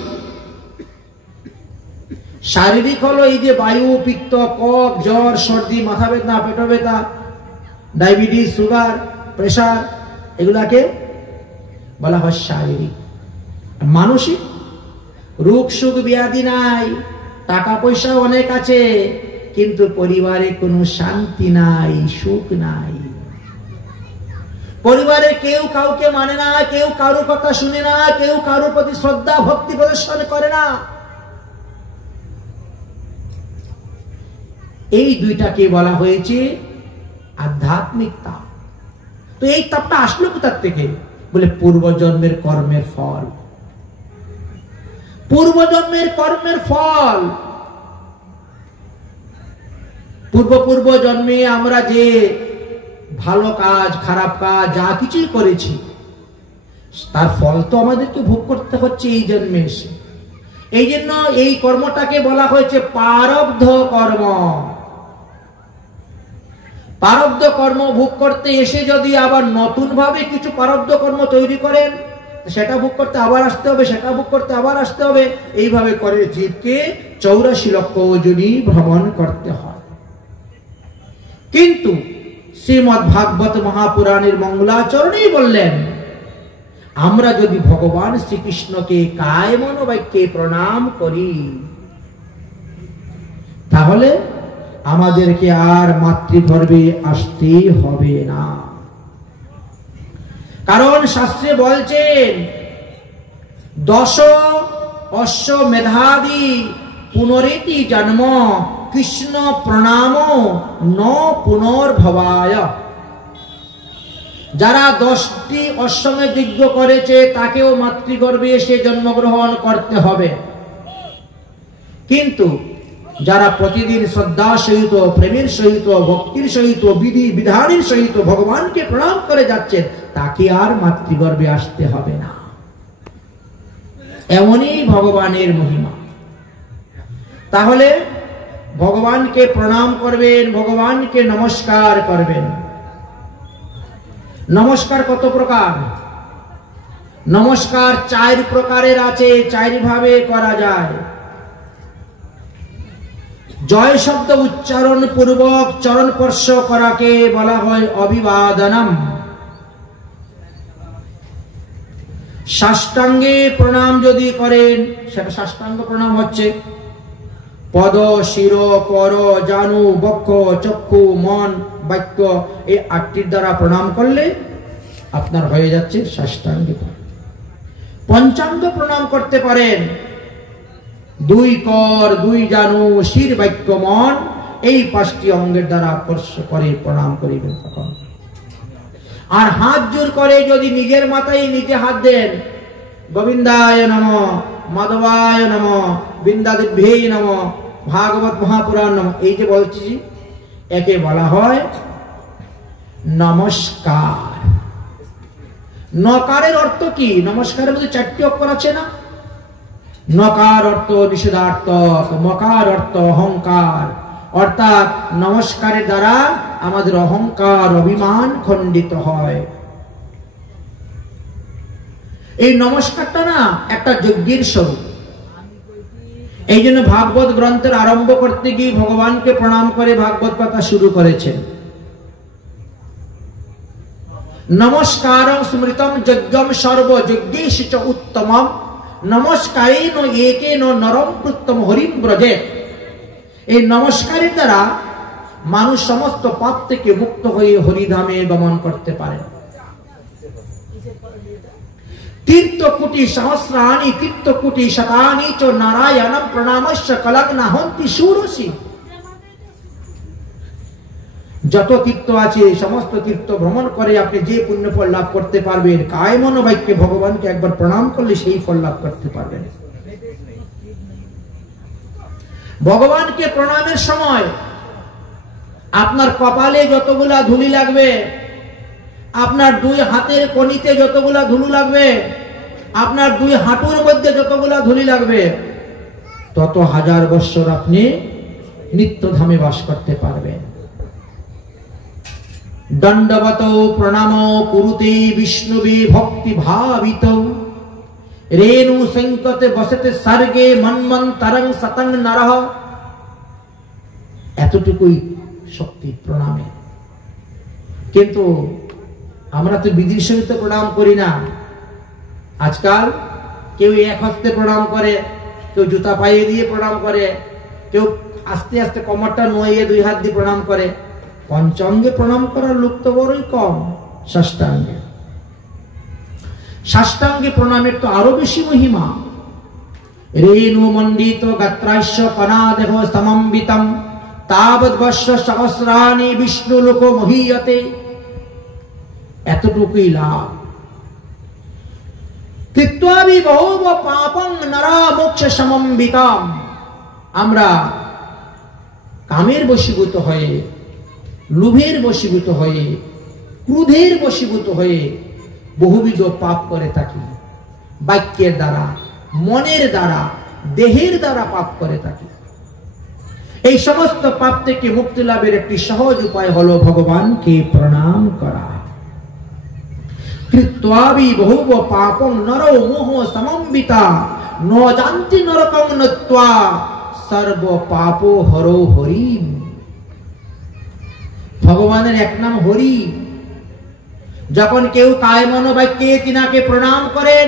শারীরিক হলো এই যে বায়ু, পিত্ত, কফ, জ্বর, সর্দি, মাথা ব্যথা, পেট ব্যথা, ডায়াবেটিস, সুগার, প্রেসার, এগুলাকে বলা হয় শারীরিক। মানসিক রোগ সুখ ব্যাধি নাই, টাকা পয়সা অনেক আছে, কিন্তু পরিবারে কোনো শান্তি নাই, সুখ নাই। পরিবারের কেউ কাউকে মানে না, কেউ কারো কথা শুনে না, কেউ কারোর প্রতি শ্রদ্ধা ভক্তি প্রদর্শন করে না। এই দুইটাকে বলা হয়েছে আধ্যাত্মিক তাপ। তো এই তাপটা আসলো কোথার থেকে? বলে পূর্বজন্মের কর্মের ফল। পূর্বজন্মের কর্মের ফল। পূর্ব জন্মে আমরা যে ভালো কাজ খারাপ কাজ যা কিছুই করেছি তার ফল তো আমাদেরকে ভোগ করতে হচ্ছে এই জন্মে এসে। এই জন্য এই কর্মটাকে বলা হয়েছে প্রারব্ধ কর্ম। প্রারব্ধ কর্ম ভোগ করতে এসে যদি আবার নতুন ভাবে কিছু প্রারব্ধ কর্ম তৈরি করেন, সেটা ভোগ করতে আবার আসতে হবে, সেটা ভোগ করতে আবার আসতে হবে। এইভাবে করে জীবকে 84 লক্ষ যোনি ভ্রমণ করতে হয়। কিন্তু শ্রীমদ্ ভাগবত মহাপুরাণের মঙ্গলাচরণেই বললেন, আমরা যদি ভগবান শ্রীকৃষ্ণকে কায় মনোবাক্যে প্রণাম করি তাহলে আমাদেরকে আর মাতৃগর্ভে আসতে হবে না। কারণ শাস্ত্রে বলছেন, দশ অশ্ব মেধাদি পুনরেতি জন্ম কৃষ্ণ প্রণাম ন পুনর্ভবায়। যারা 10টি অশ্বমেধ যজ্ঞ করেছে তাকেও মাতৃগর্ভে এসে জন্মগ্রহণ করতে হবে। কিন্তু যারা প্রতিদিন শ্রদ্ধা সহিত, প্রেমের সহিত, ভক্তির সহিত, বিধি বিধানের সহিত ভগবানকে প্রণাম করে যাচ্ছেন তাকে আর মাতৃগর্ভে আসতে হবে না। এমনই ভগবানের মহিমা। তাহলে ভগবানকে প্রণাম করবেন, ভগবানকে নমস্কার করবেন। নমস্কার কত প্রকার? নমস্কার 4 প্রকারের আছে, 4 ভাবে করা যায়। জয় শব্দ উচ্চারণ পূর্বক চরণ স্পর্শ করাকে বলা হয় অভিবাদনম। সাষ্টাঙ্গে প্রণাম যদি করেন সেটা সাষ্টাঙ্গ প্রণাম হচ্ছে। পদ, শির, কর, জানু, বক্ষ, চক্ষু, মন, বাক্য এই 8টির দ্বারা প্রণাম করলে আপনার হয়ে যাচ্ছে সাষ্টাঙ্গিক। পঞ্চাঙ্গ প্রণাম করতে পারেন। 2 কর, 2 জানু, শির, বাক্য, মন এই 5টি অঙ্গের দ্বারা স্পর্শ করে প্রণাম করিবেন তখন। আর হাত জোর করে যদি নিজের মাথায় নিজে হাত দেন, গোবিন্দায় নমঃ, মাধবায় নমঃ, বৃন্দাদেভ্যৈ নমঃ, ভাগবত মহাপুরাণ নমঃ, এই যে বলছি একে বলা হয় নমস্কার। নকারের অর্থ কি? নমস্কারের মধ্যে 4টি অক্ষর আছে না? নকার অর্থ নিষেধার্থক, মকার অর্থ অহংকার। অর্থাৎ নমস্কারের দ্বারা আমাদের অহংকার অভিমান খণ্ডিত হয়। এই নমস্কারটা না একটা যজ্ঞের স্বরূপ। এই জন্য ভাগবত গ্রন্থের আরম্ভ করতে গিয়ে ভগবানকে প্রণাম করে ভাগবত কথা শুরু করেছেন। নমস্কারং স্মৃতম যজ্ঞম সর্ব যজ্ঞেষু চ উত্তমম নমস্কারেণ একেন নরম প্রত্যম হরিম ব্রজে। এই নমস্কারের দ্বারা মানুষ সমস্ত পাপ থেকে মুক্ত হয়ে হরিধামে গমন করতে পারে। তীর্থকুটি সহস্রাণি তীর্থকুটি শতানি চ নারায়ণম প্রণামস্য কলগ্না হন্তি সুরসি। যত তীর্থ আছে সমস্ত তীর্থ ভ্রমণ করে আপনি যে পুণ্য ফল লাভ করতে পারবেন, কায় মনোবাক্যে ভগবানকে একবার প্রণাম করলে সেই ফল লাভ করতে পারবেন। ভগবানকে প্রণামের সময় আপনার কপালে যতগুলা ধুলি লাগবে, আপনার 2 হাতের কনিতে যতগুলা ধুলো লাগবে, আপনার 2 হাঁটুর মধ্যে যতগুলা ধুলি লাগবে, তত 1000 বৎসর আপনি নিত্যধামে বাস করতে পারবেন। দণ্ডবত প্রণাম কুরুতে বিষ্ণুবে ভক্তি ভাবিত রেণু সংকতে বসতে স্বর্গে মন্মন্তরং শতং নরঃ। এতটুকুই শক্তি প্রণামে। কিন্তু আমরা তো বিধির সহিত প্রণাম করি না। আজকাল কেউ 1 হস্তে প্রণাম করে, কেউ জুতা পায়ে দিয়ে প্রণাম করে, কেউ আস্তে আস্তে কোমরটা নইয়ে 2 হাত দিয়ে প্রণাম করে। পঞ্চাঙ্গে প্রণাম করার লোক তো বড়ই কম। ষষ্ঠাঙ্গে। ষষ্ঠাঙ্গে প্রণামের তো আরো বেশি মহিমা। রেণু মণ্ডিত গাত্রাস্য কণাদেহ সমম্বিতম তাবৎ বর্ষ সহস্রাণি বিষ্ণু লোক মহীয়তে। এতটুকুই লাভ। কৃত্বাবি বহুব পাপং নরা মোক্ষ সমম্বিতম। আমরা কামের বশীভূত হয়ে, লোভের বশীভূত হয়ে, ক্রোধের বশীভূত হয়ে বহুবিধ পাপ করে থাকি। বাক্যের দ্বারা, মনের দ্বারা, দেহের দ্বারা পাপ করে থাকি। এই সমস্ত পাপ থেকে মুক্তি লাভের একটি সহজ উপায় হলো ভগবানকে প্রণাম করা। কৃত্বাবি বহুব পাপং নরো মোহ সমম্বিতা ন জানতি নরকং নত্বা সর্ব পাপো হরো হরি। ভগবানের এক নাম হরি। যখন কেউ কায় মনোবাক্যে তিনাকে প্রণাম করেন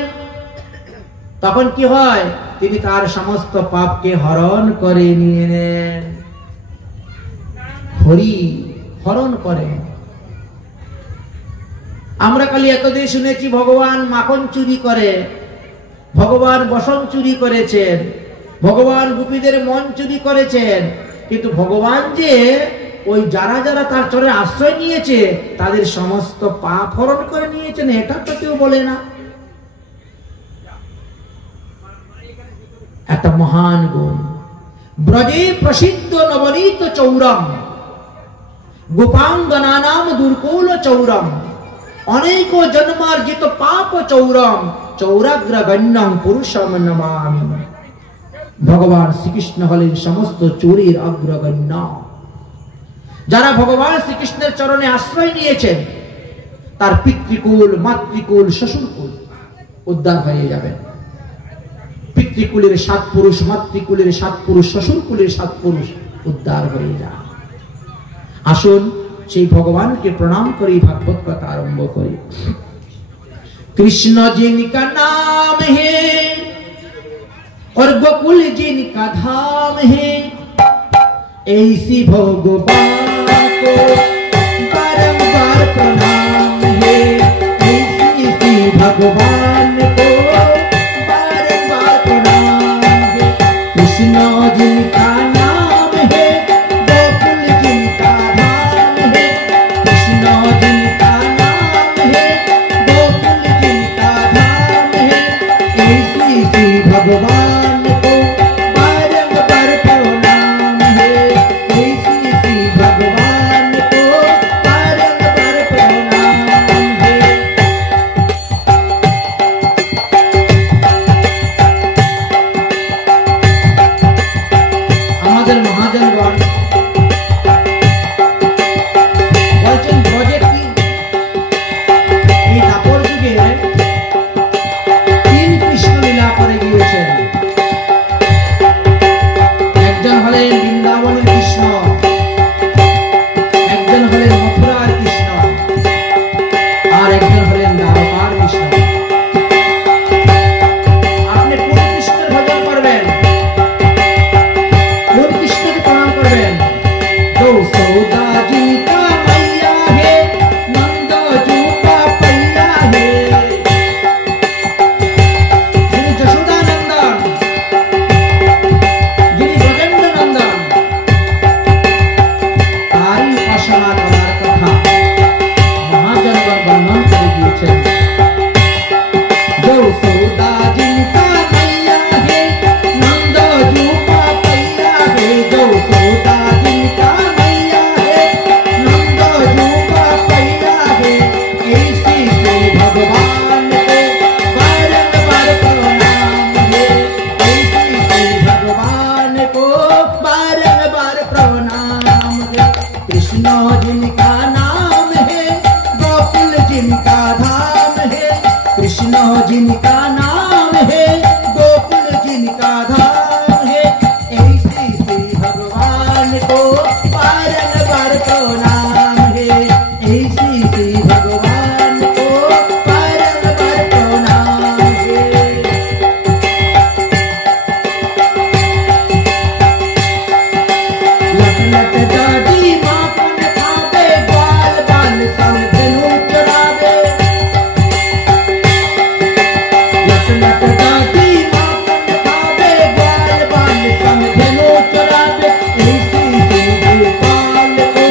তখন কি হয়? তিনি তার সমস্ত পাপকে হরণ করে নিয়ে নেন। হরি হরণ করেন। আমরা খালি এতদিন শুনেছি ভগবান মাখন চুরি করে, ভগবান বসন চুরি করেছেন, ভগবান গোপীদের মন চুরি করেছেন, কিন্তু ভগবান যে ওই যারা যারা তার চরণে আশ্রয় নিয়েছে তাদের সমস্ত পাপ হরণ করে নিয়েছেন, এটা তো কেউ বলে না। একটা মহান গুণ। ব্রজে প্রসিদ্ধ নবনীত চৌরম গোপাঙ্গনানাম দুর্কুল চৌরম অনেক জন্মার্জিত পাপ চৌরম চৌরাগ্রগণ্যং পুরুষম নমামি। ভগবান শ্রীকৃষ্ণ হলেন সমস্ত চোরের অগ্রগণ্য। যারা ভগবান শ্রীকৃষ্ণের চরণে আশ্রয় নিয়েছেন তার পিতৃকুল, মাতৃকুল, শ্বশুরকুল উদ্ধার হয়ে যাবেন। পিতৃকুলের 7 পুরুষ, মাতৃকুলের 7 পুরুষ, শ্বশুরকুলের 7 পুরুষ উদ্ধার হয়ে যায়। আসুন সেই ভগবানকে প্রণাম করে ভাগবত কথা আরম্ভ করি। कृष्ण जिनका नाम है और गोकुल जिनका धाम है, ऐसी भगवान को बारंबार प्रणाम है। ऐसी भगवान को बारंबार प्रणाम है। कृष्ण जिनका नाम है, गोकुल जिनका धाम है। कृष्ण जिनका नाम है, गोकुल जिनका धाम है। ऐसी भगवान को बारंबार प्रणाम है। ऐसी भगवान को बारंबार प्रणाम है। नट दादी माखन खावे, ग्वाल बाल संग धेनु चरावे, ऐसी सी गोपाल को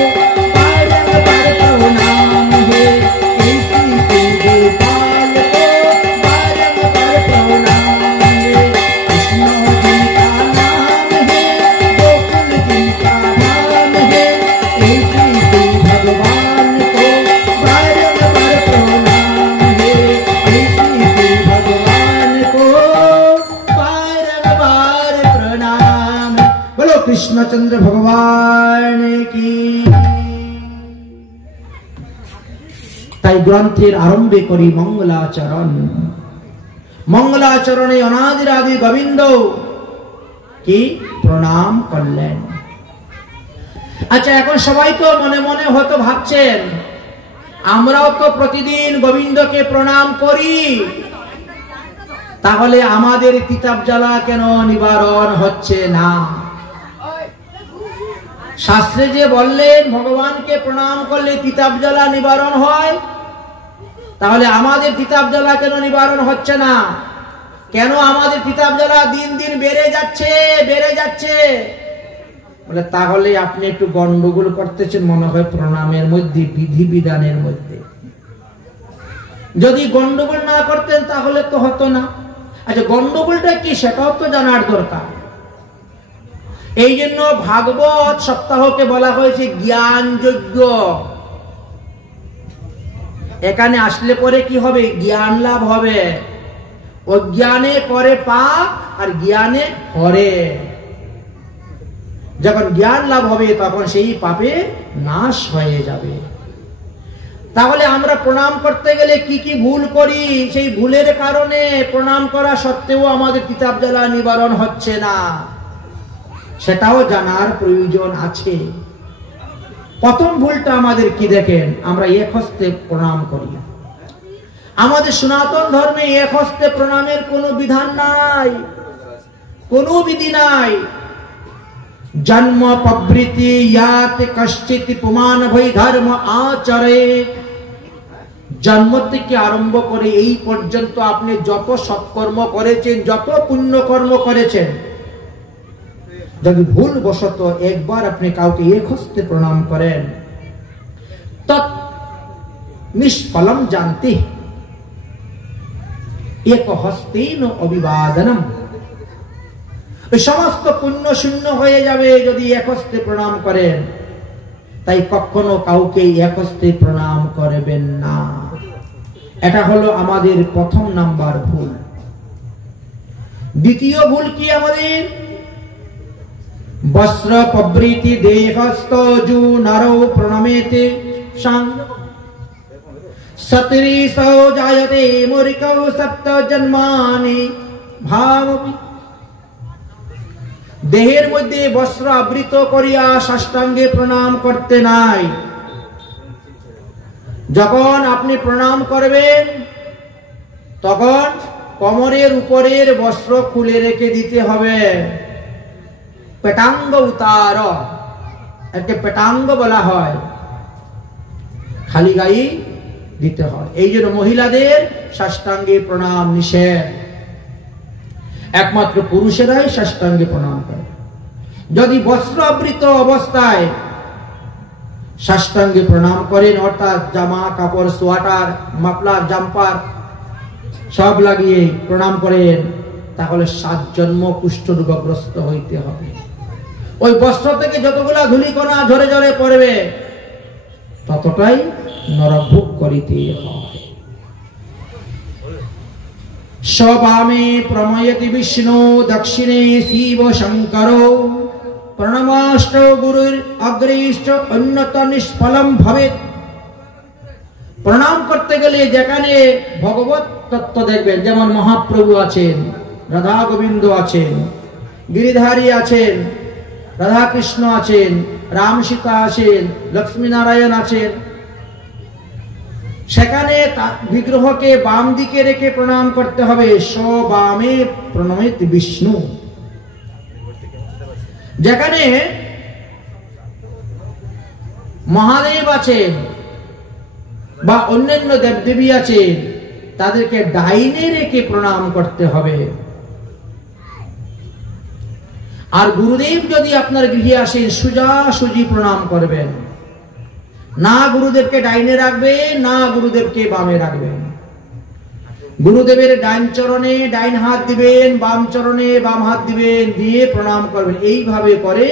बारंबार प्रणाम है, ऐसी सी गोपाल को बारंबार प्रणाम है। कृष्ण जिनका नाम है, गोकुल जिनका नाम है, ऐसी सी भगवान को बारंबार प्रणाम है, ऐसी सी भगवान को बारंबार प्रणाम। बोलो कृष्णचंद्र भगवान की। তাই গ্রন্থের আরম্ভে করি মঙ্গলাচরণ। মঙ্গলাচরণে অনাদির আদি গোবিন্দ কি প্রণাম করলেন। আচ্ছা, এখন সবাই তো মনে মনে হয়তো ভাবছেন, আমরাও তো প্রতিদিন গোবিন্দকে প্রণাম করি, তাহলে আমাদের তিতাব জ্বালা কেন নিবারণ হচ্ছে না? শাস্ত্রে যে বললেন ভগবানকে প্রণাম করলে তিতাব জ্বালা নিবারণ হয়, তাহলে আমাদের তিতাব জ্বালা কেন নিবারণ হচ্ছে না? কেন আমাদের তিতাব জ্বালা দিন দিন বেড়ে যাচ্ছে বেড়ে যাচ্ছে? বলে তাহলে আপনি একটু গন্ডগোল করতেছেন মনে হয় প্রণামের মধ্যে, বিধি বিধানের মধ্যে। যদি গন্ডগোল না করতেন তাহলে তো হতো না। আচ্ছা, গন্ডগোলটা কি সেটাও তো জানার দরকার। এই জন্য ভাগবত সপ্তাহকে বলা হয়েছে জ্ঞান যজ্ঞ। এখানে আসলে পরে কি হবে? জ্ঞান লাভ হবে। অজ্ঞানে করে পাপ আর জ্ঞানে করে। যখন জ্ঞান লাভ হবে তখন সেই পাপে নাশ হয়ে যাবে। তাহলে আমরা প্রণাম করতে গেলে কি কি ভুল করি? সেই ভুলের কারণে প্রণাম করা সত্ত্বেও আমাদের তিতাব জ্বালা নিবারণ হচ্ছে না, সেটাও জানার প্রয়োজন আছে। প্রথম ভুলটা আমাদের কি দেখেন? আমরা এক হস্তে প্রণাম করি। আমাদের সনাতন ধর্মে এক হস্তে প্রণামের কোনো বিধান নাই, কোনো বিধি নাই। জন্ম প্রবৃত্তি ইয়াত কশ্চিৎ পুমান ভৈ ধর্ম আচরে। জন্ম থেকে আরম্ভ করে এই পর্যন্ত আপনি যত সৎকর্ম করেছেন, যত পুণ্যকর্ম করেছেন, যদি ভুল বশত একবার আপনি কাউকে এক হস্তে প্রণাম করেন, তৎ নিষ্ফলম জানতে এক হস্তেন অভিবাদনম। সমস্ত পুণ্য শূন্য হয়ে যাবে যদি এক হস্তে প্রণাম করেন। তাই কখনো কাউকে এক হস্তে প্রণাম করবেন না। এটা হলো আমাদের প্রথম নাম্বার ভুল। দ্বিতীয় ভুল কি আমাদের? বস্ত্র প্রবৃতি দেহস্থ যু নরো প্রণমেতে সাং সতরিশো জায়তে মুরিকৌ সপ্ত জন্মানি ভাবপি। দেহের মধ্যে বস্ত্র আবৃত করিয়া সাষ্টাঙ্গে প্রণাম করতে নাই। যখন আপনি প্রণাম করবেন তখন কোমরের উপরের বস্ত্র খুলে রেখে দিতে হবে। পেটাঙ্গ উতার, একে পেটাঙ্গ বলা হয়, খালি গায়ে দিতে হয়। এই জন্য মহিলাদের সাষ্টাঙ্গে প্রণাম নিষেধ। একমাত্র পুরুষেরাই সাষ্টাঙ্গে প্রণাম করে। যদি বস্ত্র আবৃত অবস্থায় সাষ্টাঙ্গে প্রণাম করেন, অর্থাৎ জামা কাপড়, সোয়াটার, মাফলার, জাম্পার সব লাগিয়ে প্রণাম করেন, তাহলে 7 জন্ম কুষ্ঠরোগগ্রস্ত হইতে হবে। ওই বস্ত্র থেকে যতগুলা ধূলিকণা ঝরে ঝরে পড়বে ততটাই নরভোগ করিতে হয়। সবামে প্রময়তি বিষ্ণু দক্ষিণে শিব শঙ্কর প্রণমাষ্ট গুরুর অগ্রেষ্ট অন্যত নিষ্ফলম ভবেৎ। প্রণাম করতে গেলে যেখানে ভগবত তত্ত্ব দেখবেন, যেমন মহাপ্রভু আছেন, রাধা গোবিন্দ আছেন, গিরিধারী আছেন, রাধা কৃষ্ণ আছেন, রাম সীতা আছেন, লক্ষ্মী নারায়ণ আছেন, সেখানে বিগ্রহকে বাম দিকে রেখে প্রণাম করতে হবে। সবামে প্রণমেত বিষ্ণু। যেখানে মহাদেব আছেন বা অন্যান্য দেবদেবী আছেন, তাদেরকে ডাইনে রেখে প্রণাম করতে হবে। আর গুরুদেব যদি আপনার গৃহে আসেন সোজাসুজি প্রণাম করবেন, না গুরুদেবকে ডাইনে রাখবেন না গুরুদেবকে বামে রাখবেন। গুরুদেবের ডাইন চরণে ডাইন হাত দিবেন, বাম চরণে বাম হাত দিবেন, দিয়ে প্রণাম করবেন। এইভাবে করে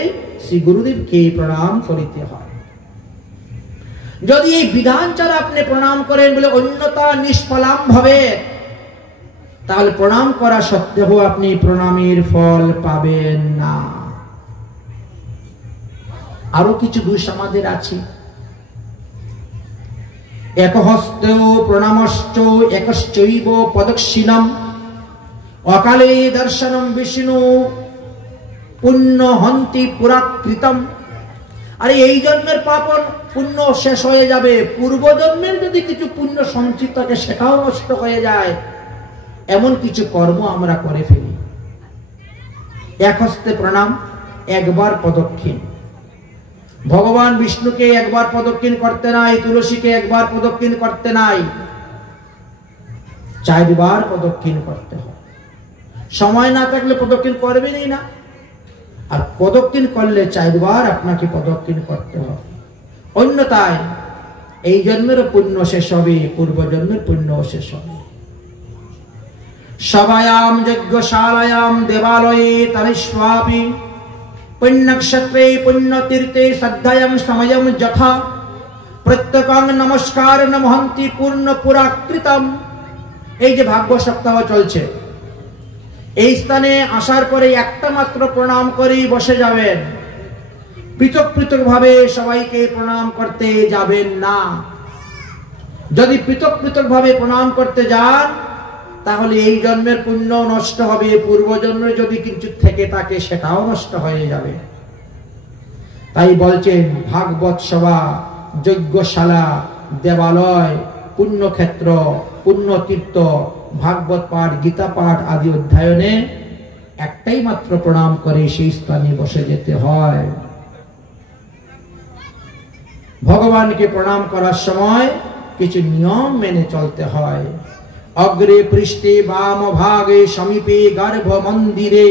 শ্রী গুরুদেবকে প্রণাম করিতে হয়। যদি এই বিধান ছাড়া আপনি প্রণাম করেন বলে অন্যতা নিষ্ফলাম ভাবে, তাহলে প্রণাম করা সত্ত্বেও আপনি প্রণামের ফল পাবেন না। আরো কিছু দোষ আমাদের আছে। একহস্ত প্রণামশ্চ একশ্চৈব পদক্ষিণম অকালে দর্শনম বিষ্ণু পুণ্য হন্তি পুরাকৃতম। আরে এই জন্মের পাপ পুণ্য শেষ হয়ে যাবে, পূর্ব জন্মের যদি কিছু পুণ্য সঞ্চিত থাকে সেটাও নষ্ট হয়ে যায়, এমন কিছু কর্ম আমরা করে ফেলি। এক হস্তে প্রণাম, একবার প্রদক্ষিণ। ভগবান বিষ্ণুকে একবার প্রদক্ষিণ করতে নাই, তুলসীকে একবার প্রদক্ষিণ করতে নাই, 4 বার প্রদক্ষিণ করতে হয়। সময় না থাকলে প্রদক্ষিণ করবেনই না, আর প্রদক্ষিণ করলে 4 বার আপনাকে প্রদক্ষিণ করতে হবে। অন্যথায় এই জন্মেরও পুণ্য শেষ হবে, পূর্ব জন্মের পুণ্য শেষ হবে। সভায়াম যজ্ঞশালায়াম দেবালয়ে তরিষ্বাপি পুণ্যক্ষেত্রে পুণ্যতীর্থে শ্রদ্ধায়াম সময়ম যথা প্রত্যেকং নমস্কার নমহন্তি পূর্ণ পুরাকৃতম। এই যে ভাগবত সপ্তাহ চলছে, এই স্থানে আসার পরে একটা মাত্র প্রণাম করেই বসে যাবেন, পৃথক পৃথক ভাবে সবাইকে প্রণাম করতে যাবেন না। যদি পৃথক পৃথক ভাবে প্রণাম করতে যান তাহলে এই জন্মের পুণ্য নষ্ট হবে, পূর্ব জন্মে যদি কিছু থেকে থাকে সেটাও নষ্ট হয়ে যাবে। তাই বলছেন ভাগবত সভা, যজ্ঞশালা, দেবালয়, পুণ্যক্ষেত্র, পুণ্যতীর্থ, ভাগবত পাঠ, গীতা পাঠ আদি অধ্যয়নে একটাই মাত্র প্রণাম করে সেই স্থানে বসে যেতে হয়। ভগবানকে প্রণাম করার সময় কিছু নিয়ম মেনে চলতে হয়। অগ্রে পৃষ্ঠে বাম ভাগে সমীপে গর্ভ মন্দিরে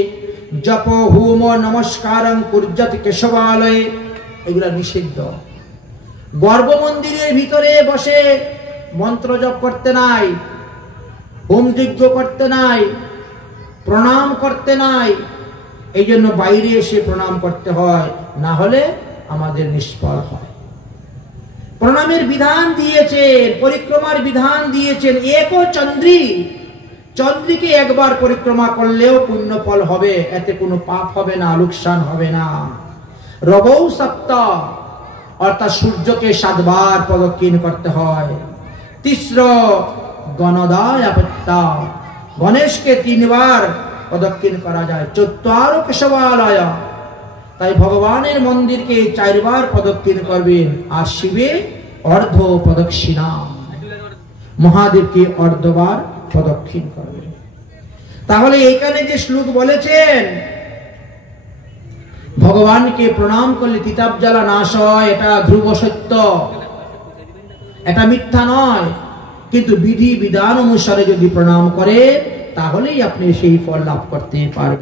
জপ হোম নমস্কারং কুর্যাৎ কেশবালয়ে, এগুলা নিষিদ্ধ। গর্ভ মন্দিরের ভিতরে বসে মন্ত্র জপ করতে নাই, হোম যজ্ঞ করতে নাই, প্রণাম করতে নাই। এই জন্য বাইরে এসে প্রণাম করতে হয়, না হলে আমাদের নিষ্ফল হয়। প্রণামের বিধান দিয়েছেন, পরিক্রমার বিধান দিয়েছেন। এক চন্দ্রী, চন্দ্রীকে একবার পরিক্রমা করলেও পুণ্য ফল হবে, এতে কোনো পাপ হবে না, লোকসান হবে না। রবৌ সপ্ত, অর্থাৎ সূর্যকে 7 বার প্রদক্ষিণ করতে হয়। তিস্র গণদায় আপত্তা, গণেশকে 3 বার প্রদক্ষিণ করা যায়। 4 কেশবালয়, তাই ভগবানের মন্দিরকে 4 বার প্রদক্ষিণ করবেন। আর শিবে অর্ধ প্রদক্ষিণা, মহাদেবকে অর্ধবার প্রদক্ষিণ করবেন। তাহলে এখানে যে শ্লোক বলেছেন ভগবানকে প্রণাম করলে তিতাব জ্বালা নাশ হয়, এটা ধ্রুব সত্য, এটা মিথ্যা নয়। কিন্তু বিধি বিধান অনুসারে যদি প্রণাম করেন তাহলেই আপনি সেই ফল লাভ করতে পারবেন।